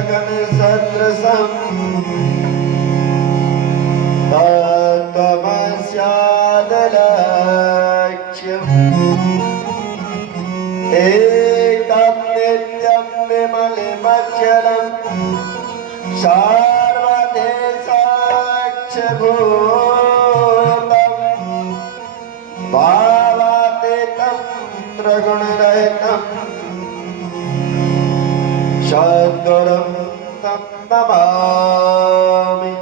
गगन सदृशं तत्त्वमस्यादिलक्ष्यम् एकं नित्यं विमलमचलं सर्वदेशाक्षभूतं भावातीतं त्रिगुणरहितं सद्गुरुं तं नमामि।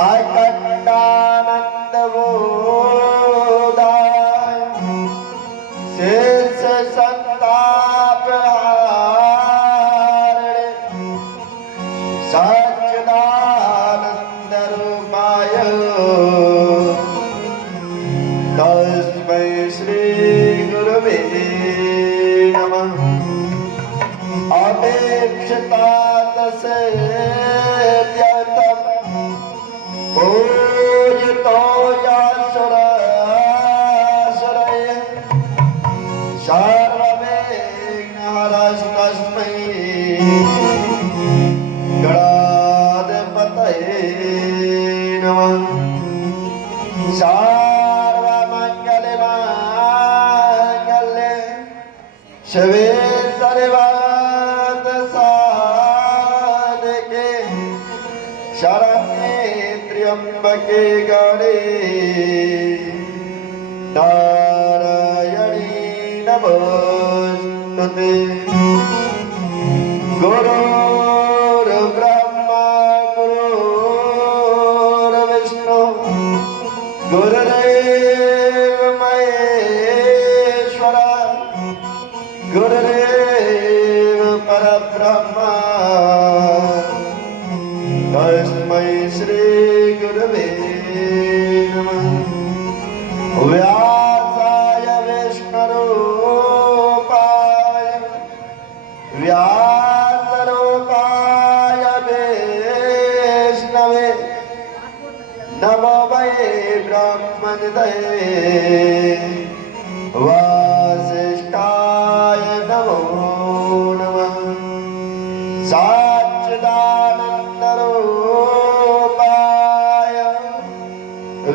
अखण्डानन्दबोधाय शेषसन्तापहारिणे सच्चिदानन्दरूपाय तस्मै श्रीगुरवे नमः। अपेक्षितातसेत्यर्थं पूजितो यासुरासुरैः सर्वविघ्नहरस्तस्मै गणाधिपतये नमः। सर्वमङ्गलमाङ्गल्ये शिवे सर्वार्थसाधके शरण्ये त्र्यम्बके गौरी नारायणी नमोस्तुते। गुरुर्ब्रह्मा गुरुर्विष्णु गुरुरेव महेश्वर गुरुरेव परब्रह्म तस्मै श्रीगुरवे नमः। व्यासाय विष्णुरूपाय व्यासरूपाय विष्णवे नमो वै ब्रह्मनिधये वासिष्ठाय नमो नमः। सच्चिदानन्दरूपाय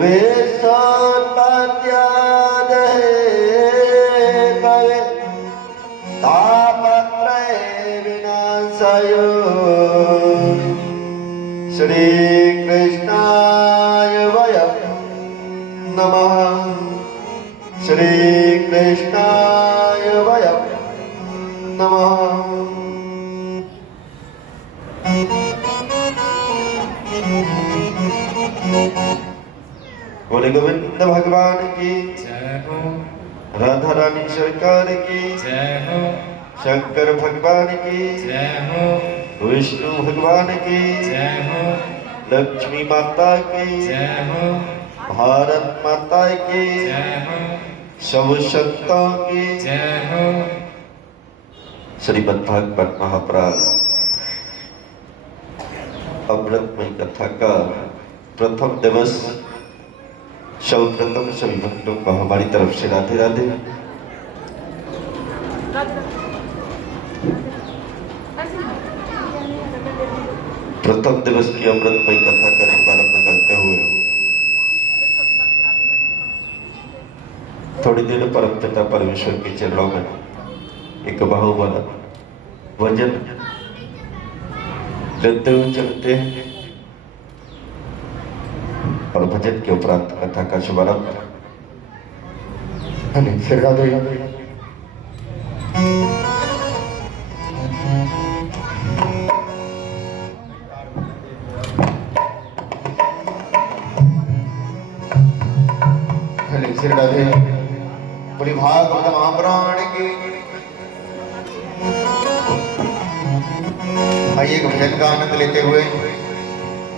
विश्वोत्पत्त्यादिहेतवे तापत्रय विनाशाय श्रीकृष्णाय वयं नमः। श्रीकृष्णाय वयं नमः। बोले गोविंद भगवान की जय हो, राधा रानी सरकार की जय हो, शंकर भगवान की जय हो, विष्णु भगवान की जय हो, लक्ष्मी माता की जय हो, भारत माता की जय हो, सब संतों की जय हो। श्रीमद् भागवत महापुराण अमृतमय कथा का प्रथम दिवस सर्वप्रथम सभी भक्तों को हमारी तरफ से राधे राधे। प्रथम दिवस की अमृतमय कथा का शुभारंभ करते हुए थोड़ी देर परम पिता परमेश्वर के चरणों में एक बाहुबला भजन लेते हुए चलते हैं और भजन के उपरांत कथा का शुभारंभ। बड़ी भागवत महापुराण की आइए भजन का आनंद लेते हुए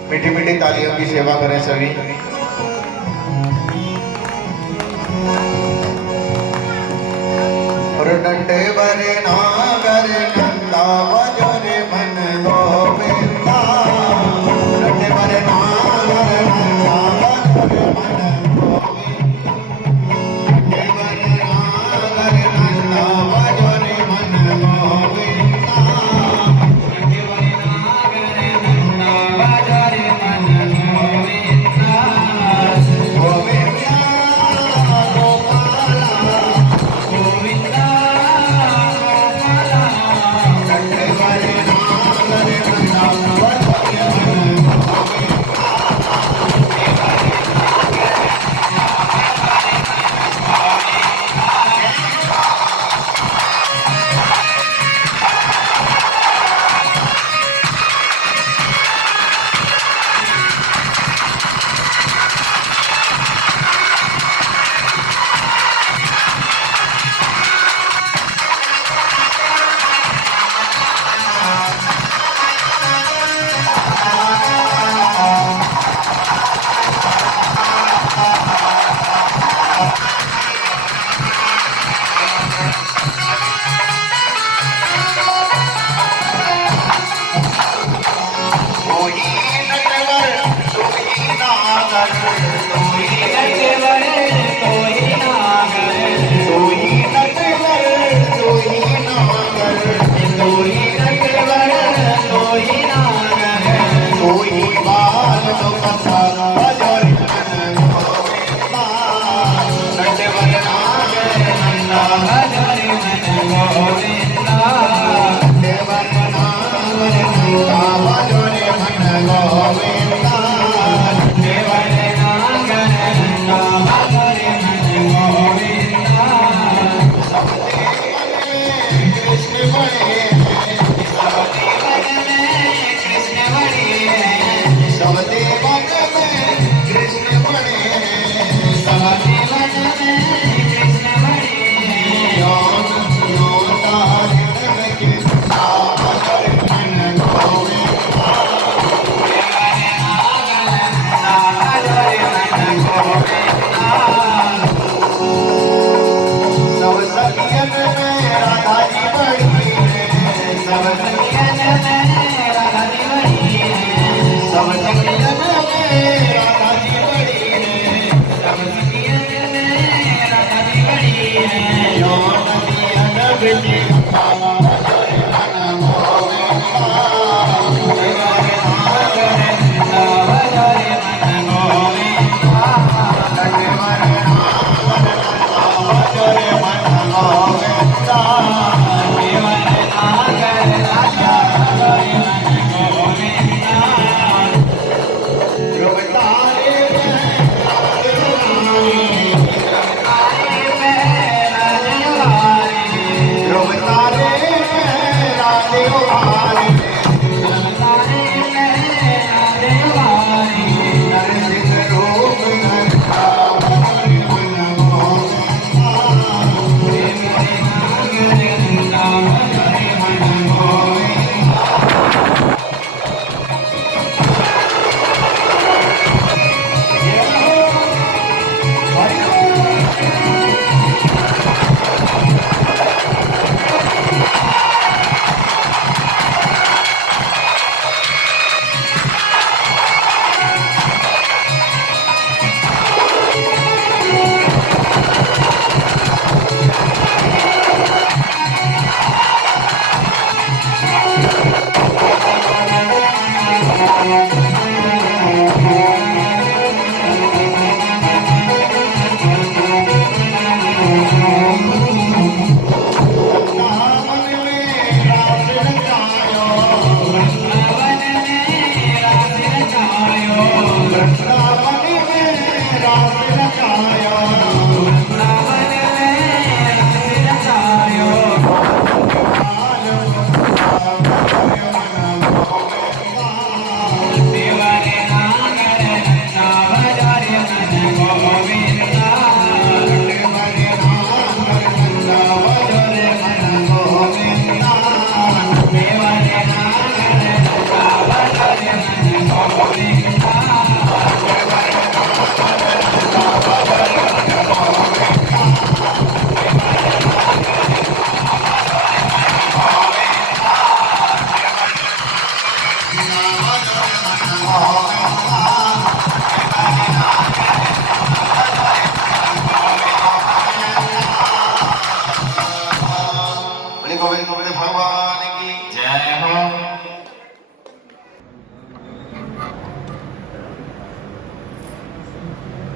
मीठी मीठी तालियों की सेवा करें सभी। और डंडे बरे नागर नंदा बजरे मन गोविंदा डंडे बरे नागर नंदा बजरे मन गोविंदा डंडे बरे नागर नंदा बजरे मन गोविंदा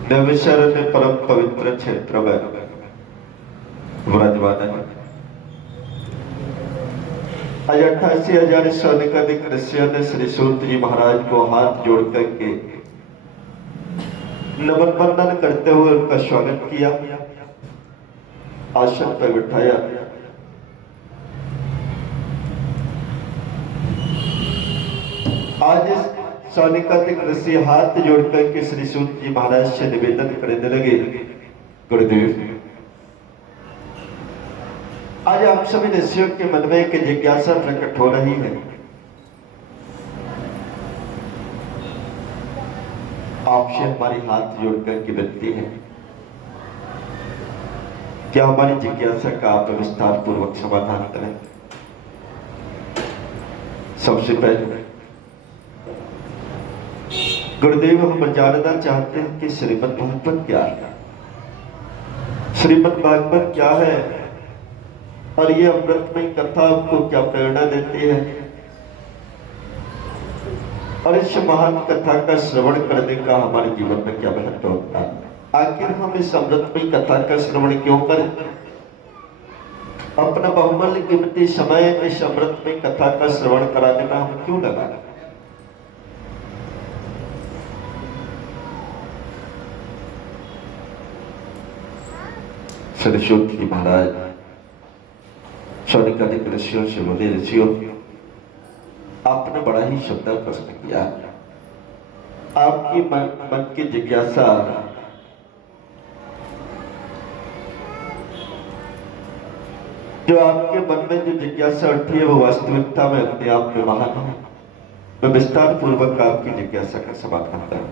नैमिषारण्य परम पवित्र क्षेत्र में विराजमान है। आज 88,000 सैनिकाधिक ऋषियों ने श्री सूत जी महाराज को हाथ जोड़ करके नमन वंदन करते हुए उनका स्वागत किया, आसन पर बिठाया। आज सैनिकाधिक ऋषि हाथ जोड़ करके श्री सूत जी महाराज से निवेदन करने लगे, गुरुदेव आज आप सभी ऋषियों के मन में एक जिज्ञासा प्रकट हो रही है। आपसे हमारी हाथ जोड़कर की विनती है, क्या हमारी जिज्ञासा का आप विस्तार पूर्वक समाधान करें। सबसे पहले गुरुदेव हम जानना चाहते हैं कि श्रीमद् भागवत क्या है, श्रीमद् भागवत क्या है और ये अमृतमय कथा आपको क्या प्रेरणा देती है, और इस महान कथा का श्रवण करने का हमारे जीवन में क्या महत्व होता है। आखिर हम इस अमृतमय कथा का श्रवण क्यों करें, अपना बहुमूल्य कीमती समय इस अमृतमय कथा का श्रवण कराने में हम क्यों लगाएं। श्री सूत जी महाराज सैनिकाधिक ऋषियों से बोले, ऋषियों आपने बड़ा ही सुंदर प्रश्न किया। आपकी मन की जिज्ञासा जो आपके मन में जो जिज्ञासा उठी है वो वास्तविकता में अपने आप में महान है। मैं विस्तार पूर्वक आपकी जिज्ञासा का समाधान करूं।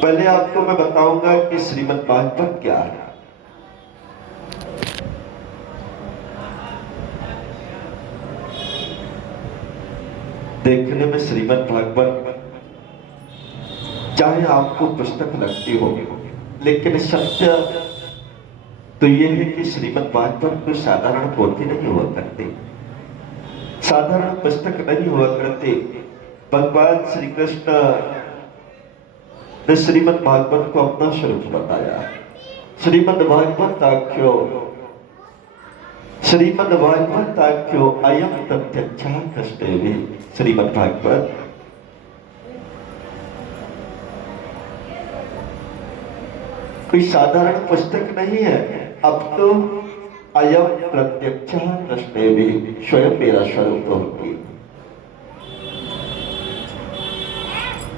पहले आपको मैं बताऊंगा कि श्रीमद् भागवत क्या है। देखने में श्रीमद् भागवत चाहे आपको पुस्तक लगती हो, लेकिन सत्य तो ये है कि श्रीमद् भागवत कोई साधारण पोथी नहीं हुआ करती, साधारण पुस्तक नहीं हुआ करती। भगवान श्री कृष्ण ने श्रीमद् भागवत को अपना स्वरूप बताया। श्रीमद् भागवत आख्यो श्रीमद् भागवत आख्यो अयम प्रत्यक्षा कष्टेवी। श्रीमद् भागवत कोई साधारण पुस्तक नहीं है, अब तो अयम प्रत्यक्षा कष्टेवी स्वयं मेरा स्वरूप होगी।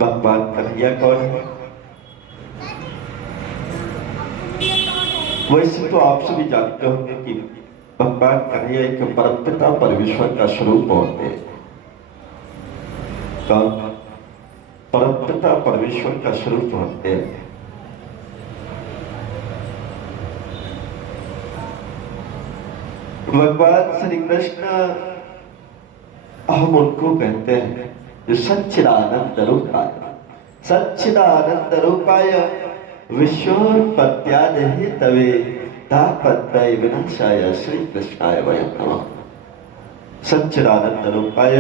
भगवान कन्हैया कौन है? वैसे तो आप सभी जानते होंगे कि भगवान कन्हैया एक परमपिता परमेश्वर का स्वरूप होते हैं। परमपिता परमेश्वर का स्वरूप होते हैं। भगवान श्री कृष्ण हम उनको कहते हैं जो सच्चिदानंद रूपाय, सच्चिदानंद रूपाय विश्वोत्पत्त्यादि तवे तापत्रय विनाशाय श्री कृष्णाय वयं नमः। सच्चिदानंद रूपाय,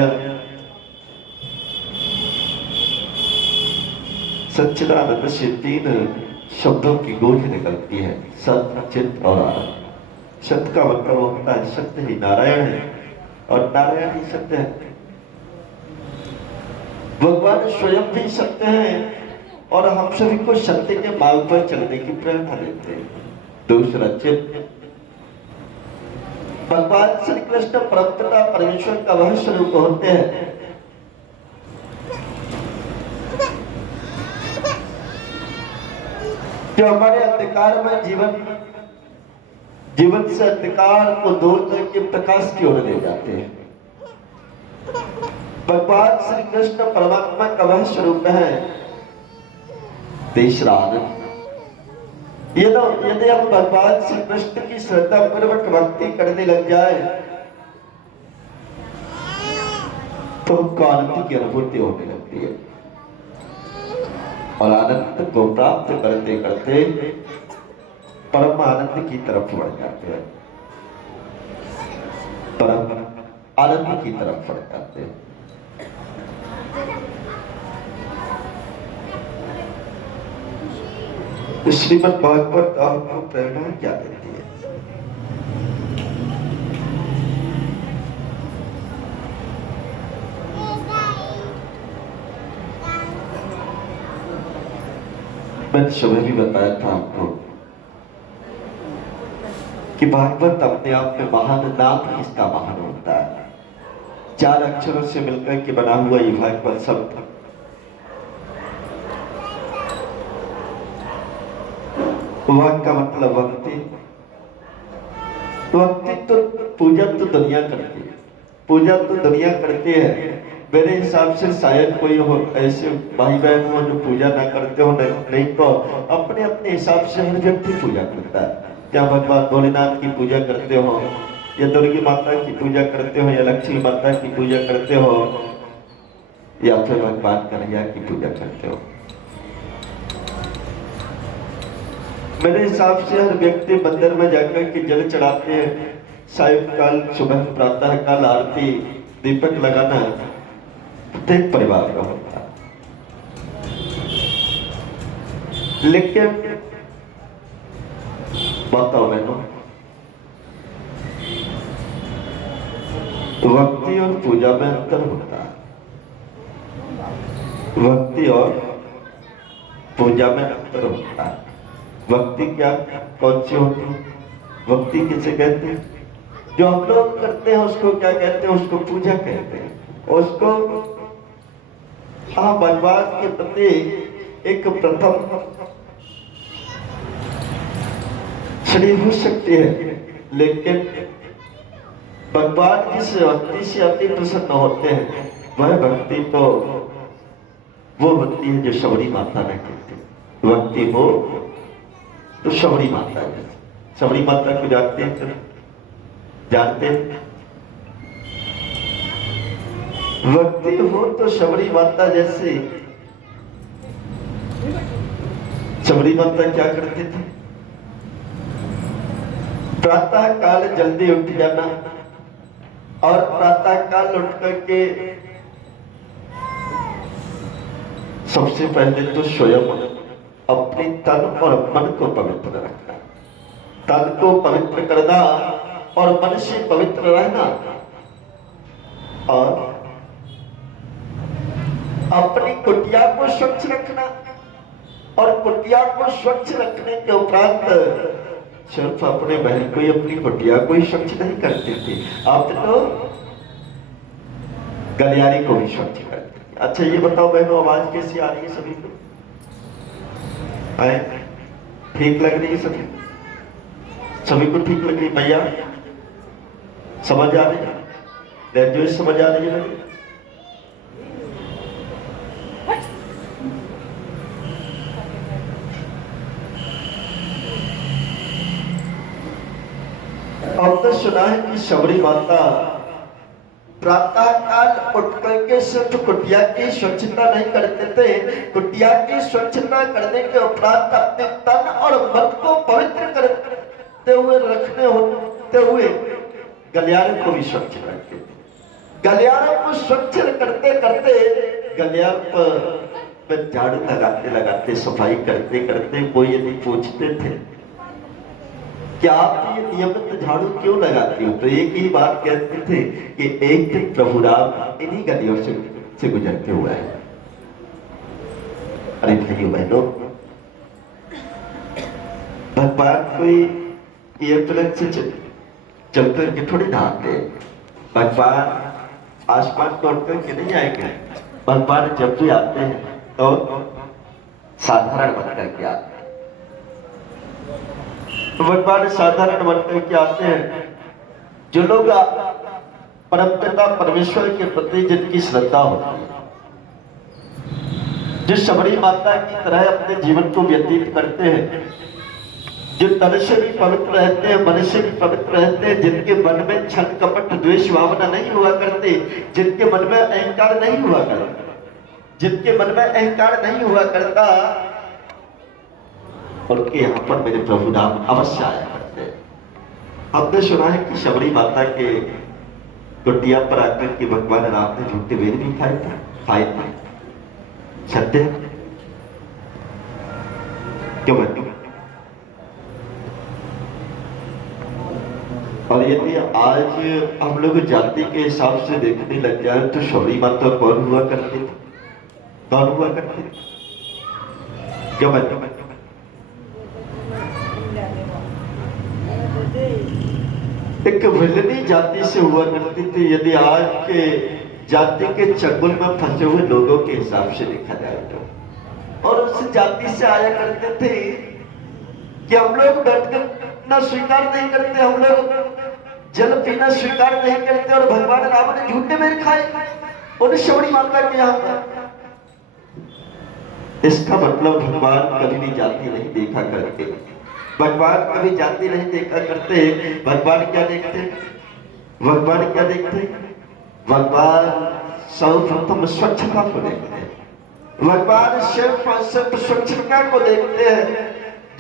सच्चिदानंद से 3 शब्दों की गूंज निकलती है, सत, चित और आनंद। सत्य का मतलब होता है सत्य ही नारायण है और नारायण ही सत्य है। भगवान स्वयं भी सत्य हैं और हम सभी को सत्य के मार्ग पर चलने की प्रेरणा देते हैं। दूसरा चित्त, भगवान श्री कृष्ण परमपिता परमेश्वर का वह स्वरूप होते हैं जो हमारे अंधकार में जीवन से अंधकार को दूर करके प्रकाश की ओर ले जाते हैं। भगवान श्री कृष्ण परमात्मा का वह स्वरूप है। तीसरा आनंद, यदि हम भगवान श्री कृष्ण की श्रद्धा पूर्वक भक्ति करने लग जाए तो हमको आनंद की अनुभूति होने लगती है और आनंद को प्राप्त करते करते परम आनंद की तरफ बढ़ जाते हैं, परम आनंद की तरफ बढ़ जाते हैं। तो श्रीमद् भागवत आपको प्रेरणा क्या देती है? मैंने सुबह भी बताया था आपको कि भागवत अपने आप में महान, नाम ही इसका महान होता है। 4 अक्षरों से मिलकर के बना हुआ ये भागवत शब्द वाक का मतलब भक्ति। भक्ति तो पूजा तो दुनिया करती है, पूजा तो दुनिया करती है। मेरे हिसाब से शायद कोई हो ऐसे भाई बहन हो जो पूजा ना करते हो, नहीं तो अपने अपने हिसाब से हर व्यक्ति पूजा करता है। क्या भगवान भोलेनाथ की पूजा करते हो, या दुर्गी माता की पूजा करते हो, या लक्ष्मी माता की पूजा करते हो, या फिर भगवान कन्हैया की पूजा करते हो। मेरे हिसाब से हर व्यक्ति मंदिर में जाकर के जल चढ़ाते हैं। सायंकाल, सुबह, प्रातः काल आरती, दीपक लगाना प्रत्येक परिवार का होता है। लेकिन बताओ बहनों, भक्ति और पूजा में अंतर होता है। भक्ति और पूजा में अंतर होता है। भक्ति क्या, कौन सी होती है? भक्ति किसे कहते हैं? जो हम लोग करते हैं उसको क्या कहते हैं? उसको पूजा कहते हैं। उसको भगवान के प्रति एक प्रथम श्री हो सकती है, लेकिन भगवान जिस भक्ति से अति प्रसन्न होते हैं वह भक्ति तो वो भक्ति है जो शबरी माता ने कहती। भक्ति हो तो शबरी माता है। शबरी माता को जानते हैं? जानते हैं? भक्ति हो तो शबरी माता जैसे। शबरी माता क्या करते थे? प्रातः काल जल्दी उठ जाना और प्रातः काल उठ करके सबसे पहले तो स्वयं अपने तन और मन को पवित्र रखना, तन को पवित्र करना और मन से पवित्र रहना, और अपनी कुटिया को स्वच्छ रखना। और कुटिया को स्वच्छ रखने के उपरांत सिर्फ अपने बहन को ही, अपनी कुटिया को ही स्वच्छ नहीं करते थे, आप तो गलियारे को भी स्वच्छ करते थे। अच्छा ये बताओ बहनों, आवाज कैसी आ रही है सभी को? ठीक लग रही है सभी? सभी को ठीक लग रही है? भैया समझ आ रही है? ग्रेजुएट समझ आ रही है? आपने सुना है कि शबरी माता प्रातः काल उठ करके सिर्फ कुटिया की स्वच्छता नहीं करते थे, कुटिया की स्वच्छता करने के उपरांत अपने तन और मन को पवित्र करते हुए रखने होते हुए गलियारे को भी स्वच्छ रखते थे। गलियारे को स्वच्छ करते करते गलियार पर झाड़ू लगाते लगाते, सफाई करते करते कोई यदि पूछते थे क्या आप ये नियमित झाड़ू क्यों लगाती हो, तो एक ही बात कहते थे कि एक दिन प्रभु राम इन्हीं गलियों से गुजरते हुए हैं। अरे भाइयों बहनों, भगवान कोई एयरप्लेन से चलते के थोड़ी नहाते। भगवान आसमान को उठ करके नहीं आएंगे। भगवान जब भी आते हैं तो साधारण बन करके आते हैं। भगवान साधारण बनकर के आते हैं। जो लोग परमपिता परमेश्वर के प्रति जिनकी श्रद्धा होती है, जो शबरी माता की तरह अपने जीवन को व्यतीत करते हैं, जो तन से भी पवित्र रहते हैं, मन से भी पवित्र रहते हैं, जिनके मन में छल कपट द्वेष भावना नहीं हुआ करते, जिनके मन में अहंकार नहीं हुआ करता, जिनके मन में अहंकार नहीं हुआ करता, उनके यहाँ पर मेरे प्रभु राम अवश्य आया करते हैं। हमने सुना है कि शबरी माता के कुटिया पर आकर के भगवान राम ने झूठे वेद भी खाए थे। सत्य क्यों बच्चों? और यदि आज हम लोग जाति के हिसाब से देखने लग जाए तो शौरी माता कौन हुआ करते थे? कौन हुआ करते थे? क्यों बच्चों? एक विलनी जाति से हुआ करती थी। यदि आज के जाति के चंगुल में फंसे हुए लोगों के हिसाब से देखा जाए तो, और उस जाति से आया करते थे कि हम लोग बैठकर ना स्वीकार नहीं करते, हम लोग जल पीना स्वीकार नहीं करते, और भगवान राम ने झूठे मेरे खाए उन शबरी माता के यहाँ पर। इसका मतलब भगवान कभी भी जाति नहीं देखा करते, भगवान कभी जाति नहीं देखा करते। भगवान क्या देखते? भगवान क्या देखते? भगवान सर्वप्रथम स्वच्छता को देखते हैं। भगवान सिर्फ स्वच्छता को देखते हैं।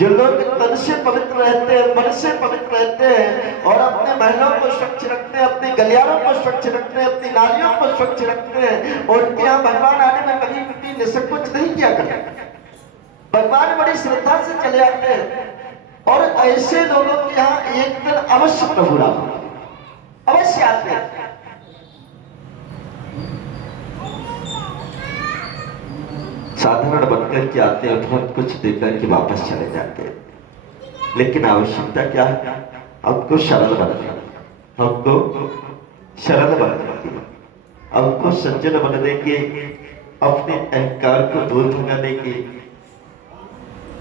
जो लोग तन से पवित्र रहते हैं, मन से पवित्र रहते हैं और अपने महलों को स्वच्छ रखते हैं, अपने गलियारों को स्वच्छ रखते हैं, अपनी नालियों को स्वच्छ रखते हैं, और उनके यहाँ भगवान आने में कभी भी निसंकोच नहीं किया करते। भगवान बड़ी श्रद्धा से चले आते हैं, और ऐसे लोगों के यहाँ एक दिन अवश्य प्रभु राम अवश्य आते हैं। साधारण बनकर के आते हैं, बहुत कुछ देकर के वापस चले जाते हैं, लेकिन आवश्यकता क्या है? हमको सरल बनना, हमको सरल बनना, हमको सज्जन बनने की, अपने अहंकार को दूर भगाने की,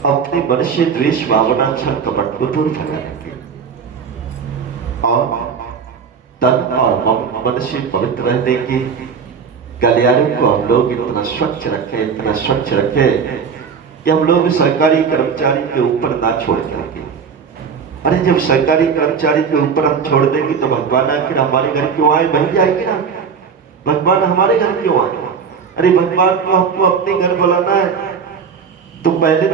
अपने मन से द्वेष भावना छल कपट को दूर भगाने की, और तन और मन से पवित्र रहने की। गलियारे को हम लोग इतना स्वच्छ रखें, इतना स्वच्छ रखें कि हम लोग सरकारी कर्मचारी के ऊपर ना छोड़ देंगे। अरे जब सरकारी कर्मचारी के ऊपर हम छोड़ देंगे तो भगवान आखिर हमारे घर क्यों आए? बन जाएगी ना, भगवान हमारे घर क्यों आए? अरे भगवान को हमको अपने घर बुलाना है तो पहले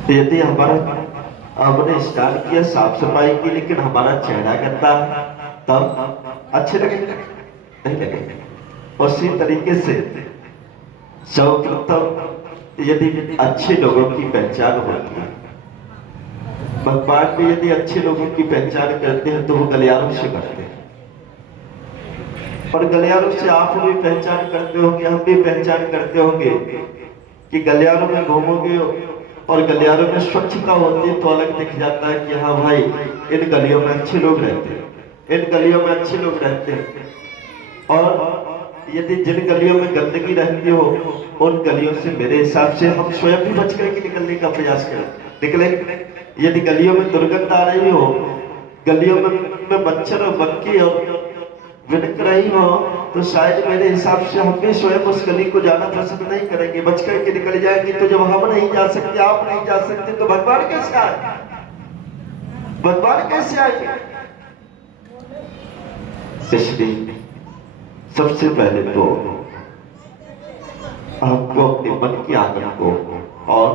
तो यदि हमारा हमने स्टार्ट किया साफ सफाई की, लेकिन हमारा चेहरा गंदा है, तब अच्छे लगेंगे? नहीं लगेंगे। उसी तरीके से सर्वप्रथम यदि अच्छे लोगों की पहचान होती है, भगवान भी यदि अच्छे लोगों की पहचान करते हैं तो वो गलियारों से करते हैं, और गलियारों से आप भी पहचान करते होंगे, हम भी पहचान करते होंगे कि गलियारों में घूमोगे और गलियारों में स्वच्छता होती है तो अलग दिख जाता है कि हाँ भाई इन गलियों में अच्छे लोग रहते हैं, इन गलियों में अच्छे लोग रहते हैं। और यदि जिन गलियों में गंदगी रहती हो उन गलियों से मेरे हिसाब से हम स्वयं भी बच करके निकलने का प्रयास करें, निकले। यदि गलियों में दुर्गंध आ रही हो, गलियों में मच्छर और मक्खी और विनक रही हो, तो शायद मेरे हिसाब से हम भी स्वयं उस गली को जाना पसंद नहीं करेंगे, बच करके निकल जाएंगे। तो जब हम नहीं जा सकते, आप नहीं जा सकते, तो भगवान कैसे आए? भगवान कैसे आएंगे? इसलिए सबसे पहले तो आपको अपने मन की आंगन को और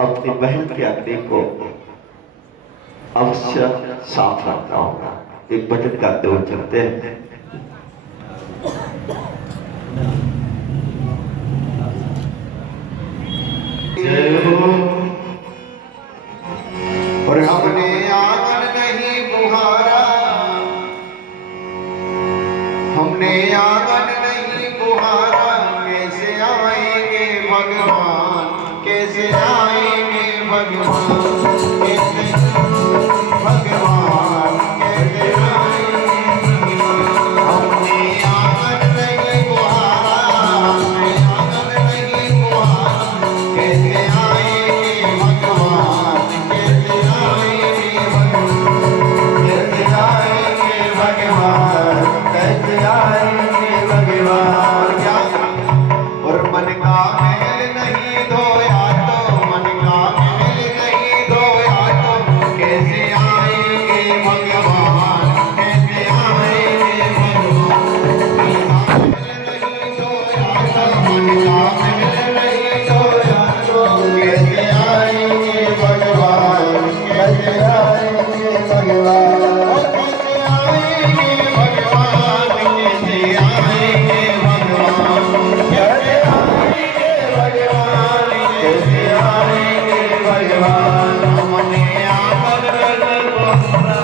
अपने महल के आंगन को अवश्य साफ रखना होगा। एक भजन गाते हुए चलते हैं। और हमने आंगन नहीं बुहारा, हमने आंगन नहीं बुहारा, कैसे आएंगे भगवान, कैसे आएंगे भगवान, कैसे भगवान कैसे आएंगे। हमने आंगन नहीं बुहारा, हमने आंगन नहीं बुहारा, कैसे आएंगे भगवान, कैसे आएंगे भगवान, कैसे आएंगे भगवान, कैसे आएंगे भगवान। क्या और मन का मैल नहीं धोया तो, मन का मैल नहीं भगवान हमने आकर नहीं गुहारा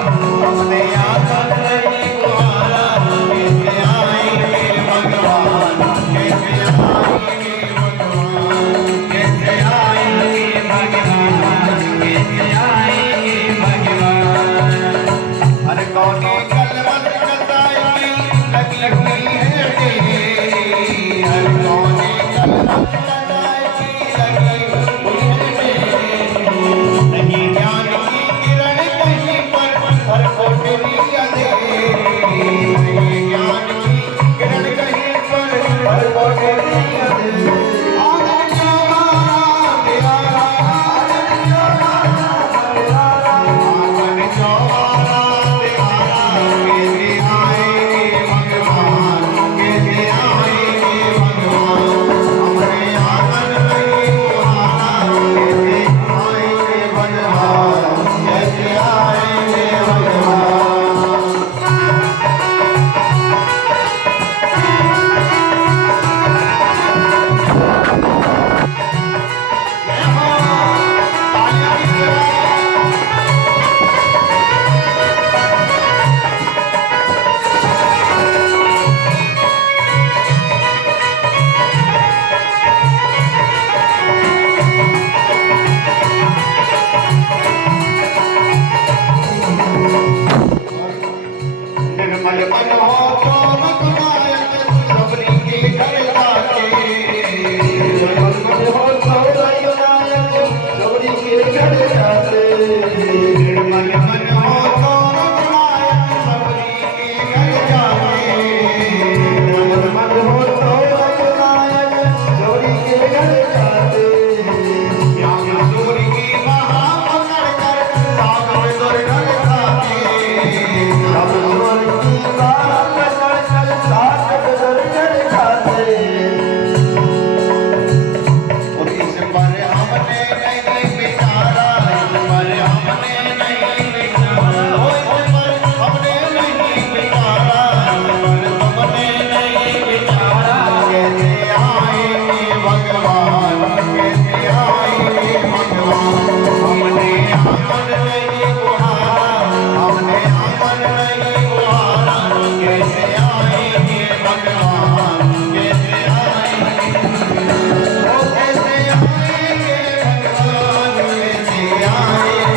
हमने आकर नहीं गुहारा कैसे आएंगे भगवान कैसे आएंगे भगवान कैसे आएंगे भगवान कैसे आएंगे भगवान हर कोने कलवत कसाई लगी हुई है हर कोने कलवत कसाई लगी हुई है नहीं ज्ञान की किरण कहीं पर हर कोटरी अंधेरी नहीं ज्ञान की किरण कहीं पर हर कोटरी अंधेरी आनंद जवाना तेरा आनंद जवाना तेरा आनंद जवाना तेरा कैसे आएंगे भगवान कैसे आएंगे भगवान हमने आंगन नहीं गुहारा कैसे आएंगे भगवान कैसे आएंगे भगवान निर्मल मन हो तो रघुनायक सबरी के घर जाके निर्मल मन हो तो रघुनायक सबरी के घर जाते निर्मल मन हो तो रघुनायक सबरी के घर जाके निर्मल मन हो तो रघुनायक सबरी के घर जाते श्याम सूर्य की महा पकड़ कर सागर दुर्गल खाते श्याम सूर्य की महा पकड़ कर सागर दुर्गल खाते और इस पर हमने नहीं बिचारा इस पर हमने नहीं बिचारा ओ इस पर हमने नहीं बिचारा इस पर हमने नहीं बिचारा कैसे आएंगे भगवान कैसे आएंगे भगवान हमने आंगन नहीं गुहारा हमने आंगन नहीं गुहारा कैसे आएंगे भगवान कैसे आएंगे ओ कैसे आएंगे भगवान कैसे आएंगे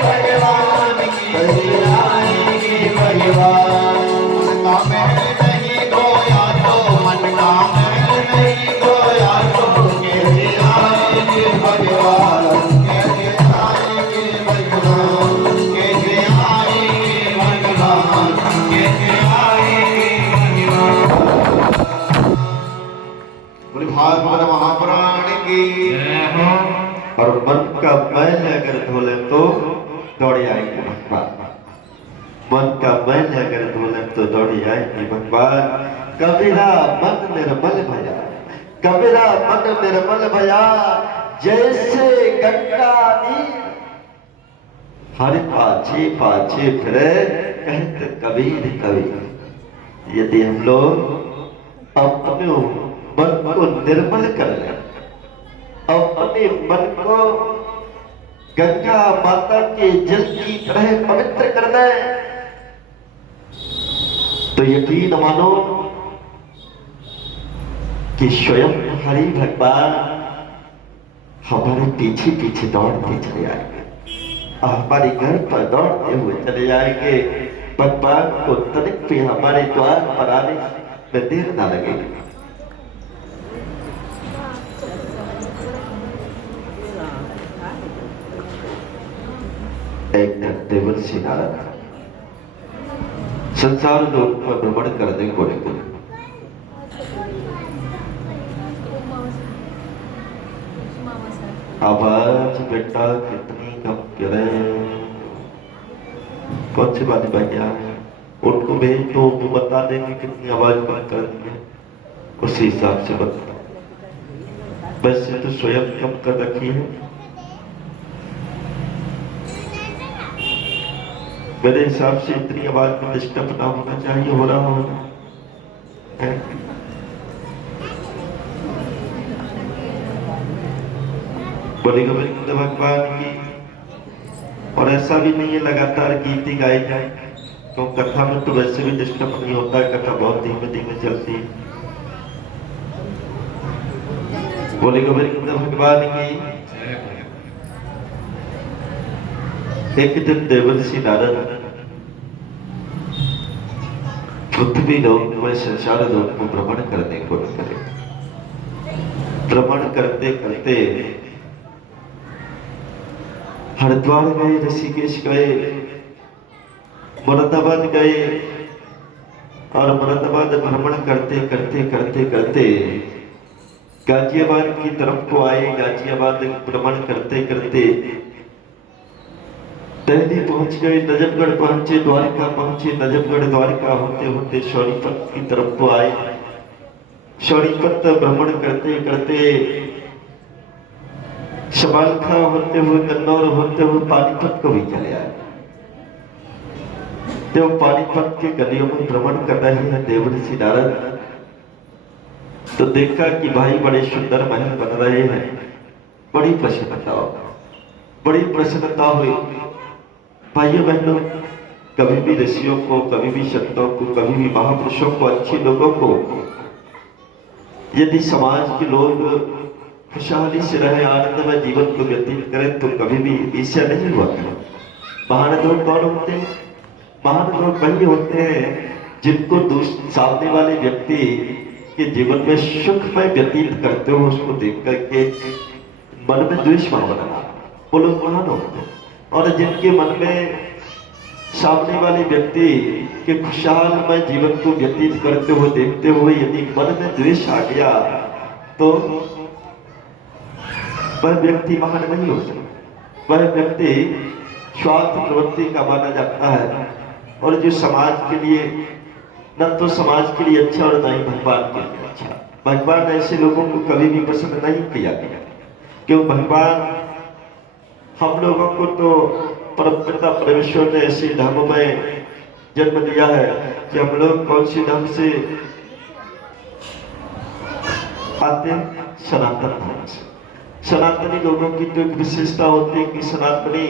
भगवान कैसे आएंगे भगवान कैसे आएंगे भगवान उसका महल नहीं धोया तो मन का महल नहीं धोया तो कैसे आएंगे भगवान कैसे आएंगे भगवान कैसे आएंगे भगवान कैसे आएंगे भगवान बोले भागवत महापुराण की और मन का मैल अगर धोले तो दौड़ी आएगी भगवान मन का मैल अगर धोले तो दौड़ी आएगी भगवान कबीरा मन निर्मल भया कबीरा मन निर्मल भया जैसे गंगा नीर हर पाछे पाछे फिरे कहते कबीर कबीर यदि हम लोग अपने मन को निर्मल कर लें अपने मन को गंगा माता के जल की तरह पवित्र कर दें तो यकीन मानो कि स्वयं हरि भगवान हमारे पीछे पीछे दौड़ते चले आएंगे और हमारे घर पर दौड़ते हुए चले जाएंगे भगवान को तनिक भी हमारे द्वार पर आने में देर ना लगेगी एक देवर्षि नारद संसार लोक पर भ्रमण करने को निकले आवाज बेटा कितनी कम करे कौन सी बात भैया उनको भेज तो वो बता देंगे कितनी आवाज बंद कर दी है उसी हिसाब से बता वैसे तो स्वयं कम कर रखी है मेरे हिसाब से इतनी आवाज में डिस्टर्ब ना होना चाहिए हो रहा होगा बोले गोविंद भगवान की। और ऐसा भी नहीं है लगातार गीत ही गाए जाए, तो कथा में तो वैसे भी डिस्टर्ब नहीं होता है, कथा बहुत धीमे धीमे चलती है। बोले गोविंद भगवान की। एक दिन देवर्षि नारद पृथ्वी लोक में संसार लोक को भ्रमण करने को निकले। भ्रमण करते करते हरिद्वार गए, ऋषिकेश गए, मुरादाबाद गए, और मुरादाबाद भ्रमण करते करते करते करते गाजियाबाद की तरफ को आए। गाजियाबाद भ्रमण करते करते दिल्ली पहुंच गए, नजफगढ़ पहुंचे, द्वारका पहुंचे, नजफगढ़ द्वारका होते होते सोनीपत की तरफ को आए। सोनीपत भ्रमण करते करते समालखा होते हुए, कन्नौर होते हुए पानीपत को भी चले आए। जब पानीपत के गलियों में भ्रमण कर रहे हैं देवर्षि नारद, तो देखा कि भाई बड़े सुंदर महल बन रहे हैं। बड़ी प्रसन्नता हुई। भाइयों बहनों, कभी भी ऋषियों को, कभी भी संतों को, कभी भी महापुरुषों को, अच्छे लोगों को यदि समाज के लोग खुशहाली से रहे, आनंदमय जीवन को व्यतीत करें, तो कभी भी ईर्ष्या नहीं हुआ करें। महान लोग कौन होते हैं? महान लोग वही होते हैं जिनको सामने वाले व्यक्ति के जीवन में सुखमय व्यतीत करते हो, उसको देख करके मन में द्वेष भाव बना, वो लोग महान होते हैं। और जिनके मन में सामने वाले व्यक्ति के खुशहालमय जीवन को व्यतीत करते हुए देखते हुए यदि मन में द्वेष आ गया, तो वह व्यक्ति महान नहीं हो सकता। वह व्यक्ति स्वार्थ प्रवृत्ति का माना जाता है, और जो समाज के लिए न तो समाज के लिए अच्छा और न ही भगवान के लिए अच्छा। भगवान ऐसे लोगों को कभी भी पसंद नहीं किया गया, क्यों? भगवान हम लोगों को तो परमपिता परमेश्वर ने ऐसे धर्म में जन्म दिया है कि हम लोग कौन सी धर्म से आते हैं? सनातन धर्म से। सनातनी लोगों की तो एक विशेषता होती है कि सनातनी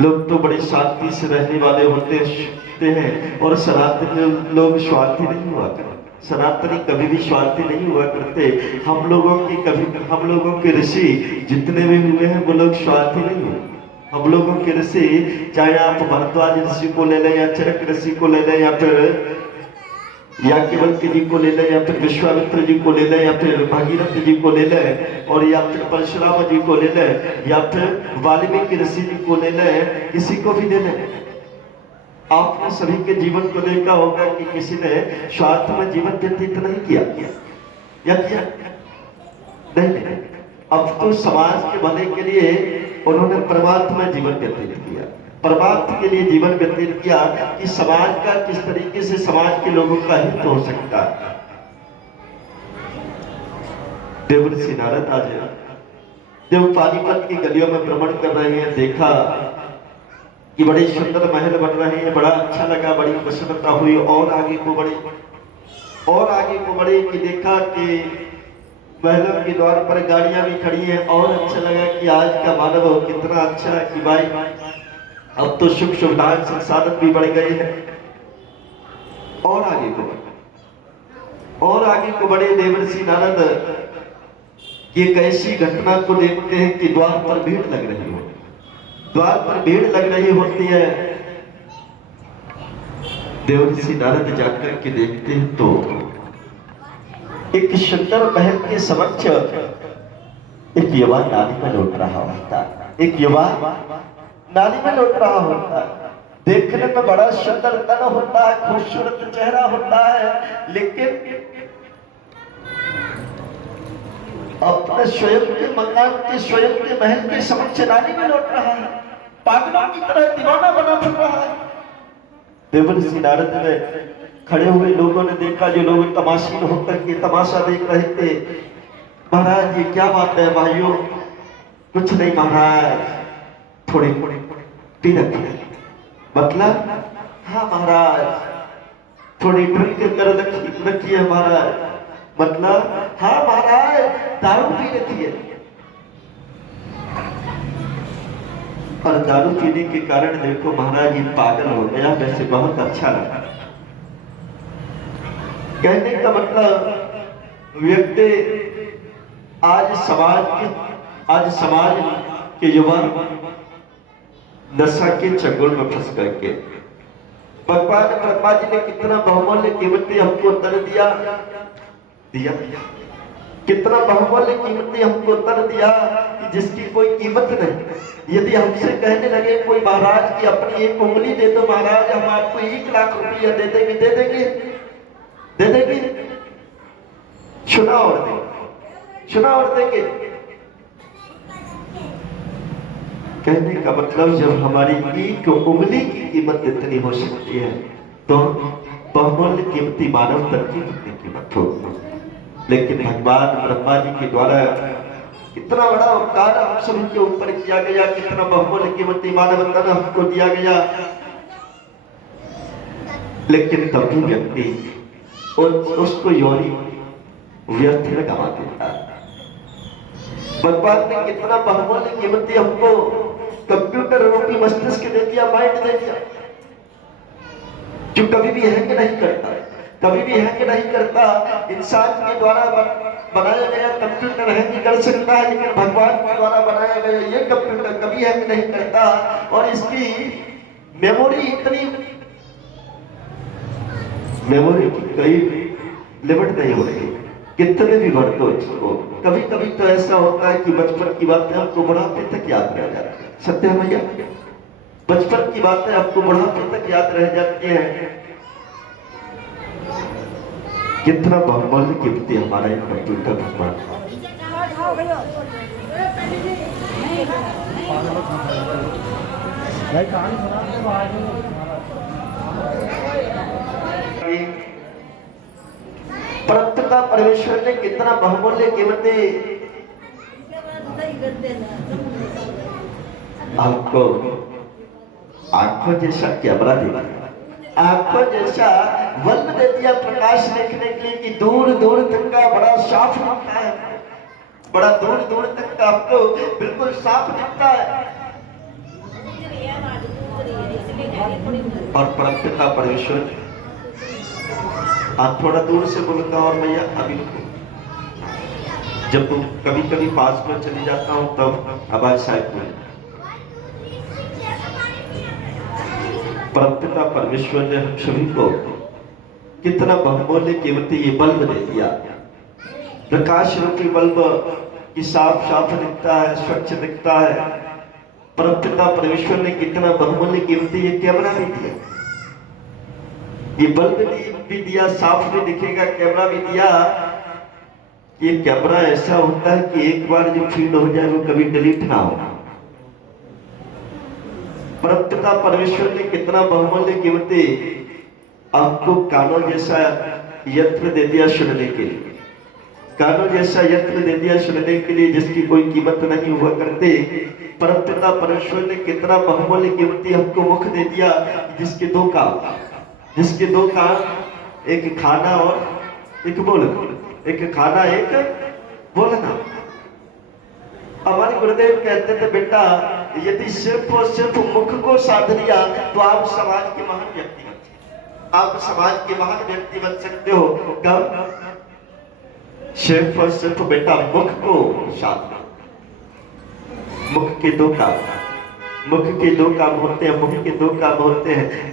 लोग तो बड़ी शांति से रहने वाले होते हैं, और सनातनी लोग स्वार्थी नहीं हुआ करते। सनातनी कभी भी स्वार्थी नहीं हुआ करते। हम लोगों के ऋषि जितने भी हुए हैं वो लोग स्वार्थी नहीं हुए। हम लोगों के ऋषि, चाहे आप भरद्वाज ऋषि को ले लें, या चरक ऋषि को ले लें, या फिर याज्ञवल्क्य जी को ले लें, या फिर विश्वामित्र जी को ले लें, या फिर भागीरथ जी को ले लें, और या फिर परशुराम जी को ले लें, या फिर वाल्मीकि ऋषि जी को ले लें, किसी को भी ले लें, आपने सभी के जीवन को देखा होगा कि किसी ने स्वार्थ में जीवन व्यतीत नहीं किया, या किया? नहीं। अब तो समाज के भले के लिए उन्होंने परमात्मा में जीवन व्यतीत किया, परमात्मा के लिए जीवन व्यतीत किया कि समाज का किस तरीके से समाज के लोगों का हित हो सकता है। देवर्षि नारद आज जब पानीपत की गलियों में भ्रमण कर रहे हैं, देखा कि बड़े सुंदर महल बन रहे हैं। बड़ा अच्छा लगा, बड़ी प्रसन्नता हुई। और आगे को बढ़े कि देखा कि महलों के द्वार पर गाड़ियां भी खड़ी हैं। और अच्छा लगा कि आज का मानव कितना अच्छा है कि भाई अब तो सुख सुविधाएं संसाधन भी बढ़ गए हैं। और आगे को बढ़े देवर्षि नारद एक ऐसी घटना को देखते हैं कि द्वार पर भीड़ लग रही होती है। देवर्षि नारद जाकर के देखते हैं तो एक सुंदर महल के समक्ष एक युवा नाली में लौट रहा होता है। देखने में बड़ा सुंदर तन होता है, खूबसूरत चेहरा होता है, लेकिन अपने स्वयं के मकान के, स्वयं के महल के समक्ष नाली में लौट रहा है, पागलों की तरह दीवाना बना फिर रहा है। देवर्षि नारद ने खड़े हुए लोगों ने देखा, जो लोग तमाशीन होकर के तमाशा देख रहे थे। महाराज ये क्या बात है भाइयों? कुछ नहीं महाराज, थोड़ी पी रखिए। मतलब? हाँ महाराज, थोड़ी ड्रिंक कर रखिए महाराज। मतलब? हाँ महाराज, दारू पी रखिए। और दारू पीने के कारण देखो महाराज ये पागल हो गया। वैसे बहुत अच्छा लगा। कहने का मतलब व्यक्ति आज समाज के युवा नशा के चंगुल में फंस करके, भगवान ब्रह्मा जी ने कितना बहुमूल्य कीमती हमको उत्तर दिया कितना बहुमूल्य कीमती हमको उत्तर दिया कि जिसकी कोई कीमत नहीं। यदि हमसे कहने लगे कोई महाराज की अपनी एक उंगली दे दो महाराज, हम आपको 1,00,000 रुपया दे देंगे चुना और देंगे। कहने का मतलब जब हमारी एक उंगली की कीमत इतनी हो सकती है तो बहुमूल्य कीमती मानव तन की कितनी कीमत होगी। लेकिन भगवान ब्रह्मा जी के द्वारा कितना बड़ा उपकार हम सभी के ऊपर किया गया, कितना बहुमूल्य कीमती मानव तन हमको दिया गया। लेकिन तब भी व्यक्ति उसको योनि व्यर्थ में गवा देता। भगवान ने कितना बहुमूल्य कीमती हमको कंप्यूटर रूपी मस्तिष्क दे दिया, माइंड दे दिया, जो कभी भी हैंग नहीं करता। इंसान के द्वारा बनाया गया कंप्यूटर हैंग कर सकता है, लेकिन भगवान के द्वारा बनाया गया ये कंप्यूटर कभी हैंग नहीं करता। और इसकी मेमोरी की कई लिमिट नहीं होती, कितने भी भर दो इसको। कभी कभी तो ऐसा होता है कि बचपन की बातें हमको बुढ़ापे तक याद रह जाती है। सत्य है भैया, बचपन की बातें आपको बुढ़ापे तक याद रह जाती हैं। कितना बहुमूल्य कीमती हमारा ये कंप्यूटर भगवान। परमपिता परमेश्वर ने कितना बहुमूल्य कीमती आपको आंखों जैसा कैमरा दे दिया, आंखों जैसा बल्ब दे दिया प्रकाश देखने के लिए कि दूर दूर तक का बड़ा साफ दिखता है, बड़ा दूर दूर तक का आपको बिल्कुल साफ दिखता है। और परमपिता परमेश्वर, आप थोड़ा दूर से बोलता और भैया अभी जब तुम कभी कभी पास में चली जाता हूं तब आवाज शायद में। परमपिता परमेश्वर ने हम सभी को कितना बहुमूल्य कीमती ये बल्ब दे दिया, प्रकाश रूपी बल्ब की साफ साफ दिखता है, स्वच्छ दिखता है। परमपिता परमेश्वर ने कितना बहुमूल्य कीमती ये कैमरा भी दिया, ये बल्ब भी दिया, साफ भी दिखेगा, कैमरा भी दिया। ये कैमरा ऐसा होता है कि एक बार जो फीड हो जाए वो कभी डिलीट ना हो। परमपिता परमेश्वर ने कितना बहुमूल्य कीमती आपको कानों जैसा यंत्र दे दिया सुनने के लिए, कानों जैसा यंत्र दे दिया सुनने के लिए जिसकी कोई कीमत नहीं हुआ करते। परमपिता परमेश्वर ने कितना बहुमूल्य कीमती हमको मुख दे दिया जिसके दो कान, एक खाना और एक बोलना, एक खाना एक बोलना। हमारे गुरुदेव कहते थे बेटा यदि सिर्फ और सिर्फ मुख को साध लिया तो आप समाज के महान व्यक्ति बन सकते, आप समाज के महान व्यक्ति बन सकते हो। कब? सिर्फ और सिर्फ बेटा मुख को साध लो। मुख के दो काम होते हैं, मुख के दो काम होते हैं,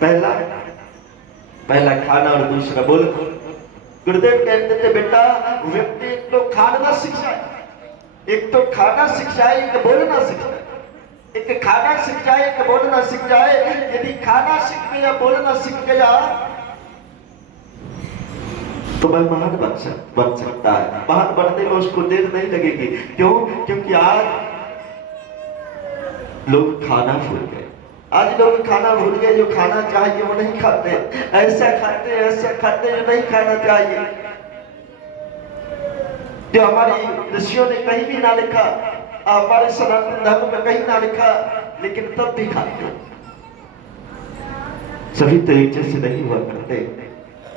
पहला खाना और दूसरा बोलना। गुरुदेव कहते थे बेटा व्यक्ति एक तो खाना सीख जाए, एक तो खाना सीख जाए, एक बोलना सीख जाए, एक खाना सीख जाए, एक बोलना सीख जाए। यदि खाना सीख गया, बोलना सीख गया तो वह महान बन सकता है। महान बनने में उसको देर नहीं लगेगी। क्यों? क्योंकि आज लोग खाना भूल गए, जो खाना चाहिए वो नहीं खाते, ऐसा खाते जो नहीं खाना चाहिए, जो हमारी ऋषियों ने कहीं भी ना लिखा, हमारे सनातन धर्म में कहीं ना लिखा, लेकिन तब भी खाते। सभी तरीके से नहीं हुआ करते।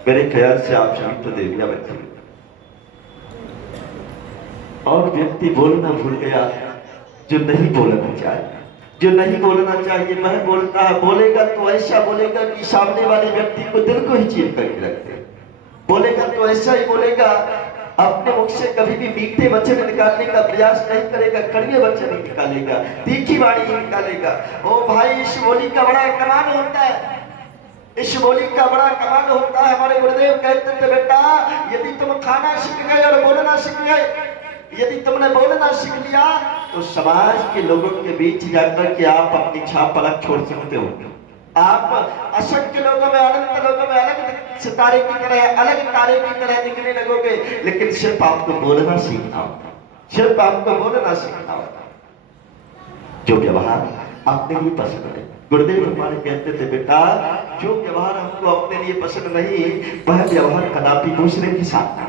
मेरे ख्याल से आप सभी तो देवियां बैठे और व्यक्ति बोलना भूल गया जो नहीं बोलना चाहे, जो नहीं बोलना चाहिए वह बोलता है। बोलेगा तो ऐसा बोलेगा कि सामने वाले व्यक्ति को दिल को ही चीर करके रखते। बोलेगा तो ऐसा ही बोलेगा, अपने मुख से कभी भी मीठे वचन निकालने का प्रयास नहीं करेगा, कड़वे वचन नहीं निकालेगा, तीखी वाणी ही निकालेगा। ओ भाई, इस बोली का बड़ा कमाल होता है, इस बोली का बड़ा कमाल होता है। हमारे गुरुदेव कहते थे, बेटा यदि तुम खाना सीख गए और बोलना सीख गए, यदि तुमने बोलना सीख लिया तो समाज के लोगों के बीच जाकर के आप अपनी छाप अलग छोड़ सकते हो। आप असंख्य लोगों में, अनंत लोगों में अलग सितारे की तरह, अलग तारे की तरह दिखने लगोगे, लेकिन सिर्फ आपको बोलना सीखना होगा, सिर्फ आपको बोलना सीखना होगा। जो व्यवहार अपने लिए पसंद है, गुरुदेव हमारे कहते थे, बेटा जो व्यवहार हमको अपने लिए पसंद नहीं, वह व्यवहार कदापि दूसरे के साथ ना,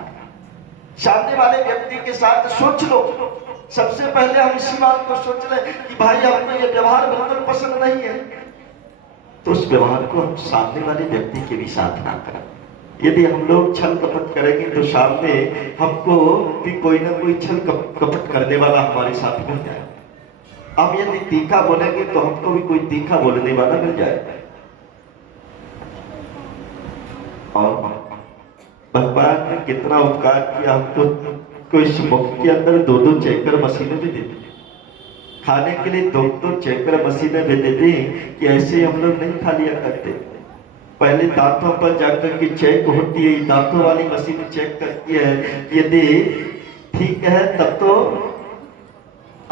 सामने वाले व्यक्ति के साथ सोच लो। सबसे पहले हम इसी बात को सोच लें कि भाई हमको ये व्यवहार बिल्कुल पसंद नहीं है, तो उस व्यवहार को हम सामने वाले व्यक्ति के भी साथ ना करें। यदि हम लोग छल कपट करेंगे तो सामने हमको भी कोई ना कोई छल कपट करने वाला हमारे साथ मिल जाए। अब यदि तीखा बोलेंगे तो हमको भी कोई तीखा बोलने वाला मिल जाए। और भगवान ने कितना उपकार किया हमको, कोई इस मुख के अंदर 2-2 चेकर मशीनें भी देती, खाने के लिए 2-2 चेकर मशीनें भी देती कि ऐसे हम लोग नहीं खा लिया करते। पहले दांतों पर जाकर के चेक होती है, दांतों वाली मशीन चेक करती है, यदि ठीक है तब तो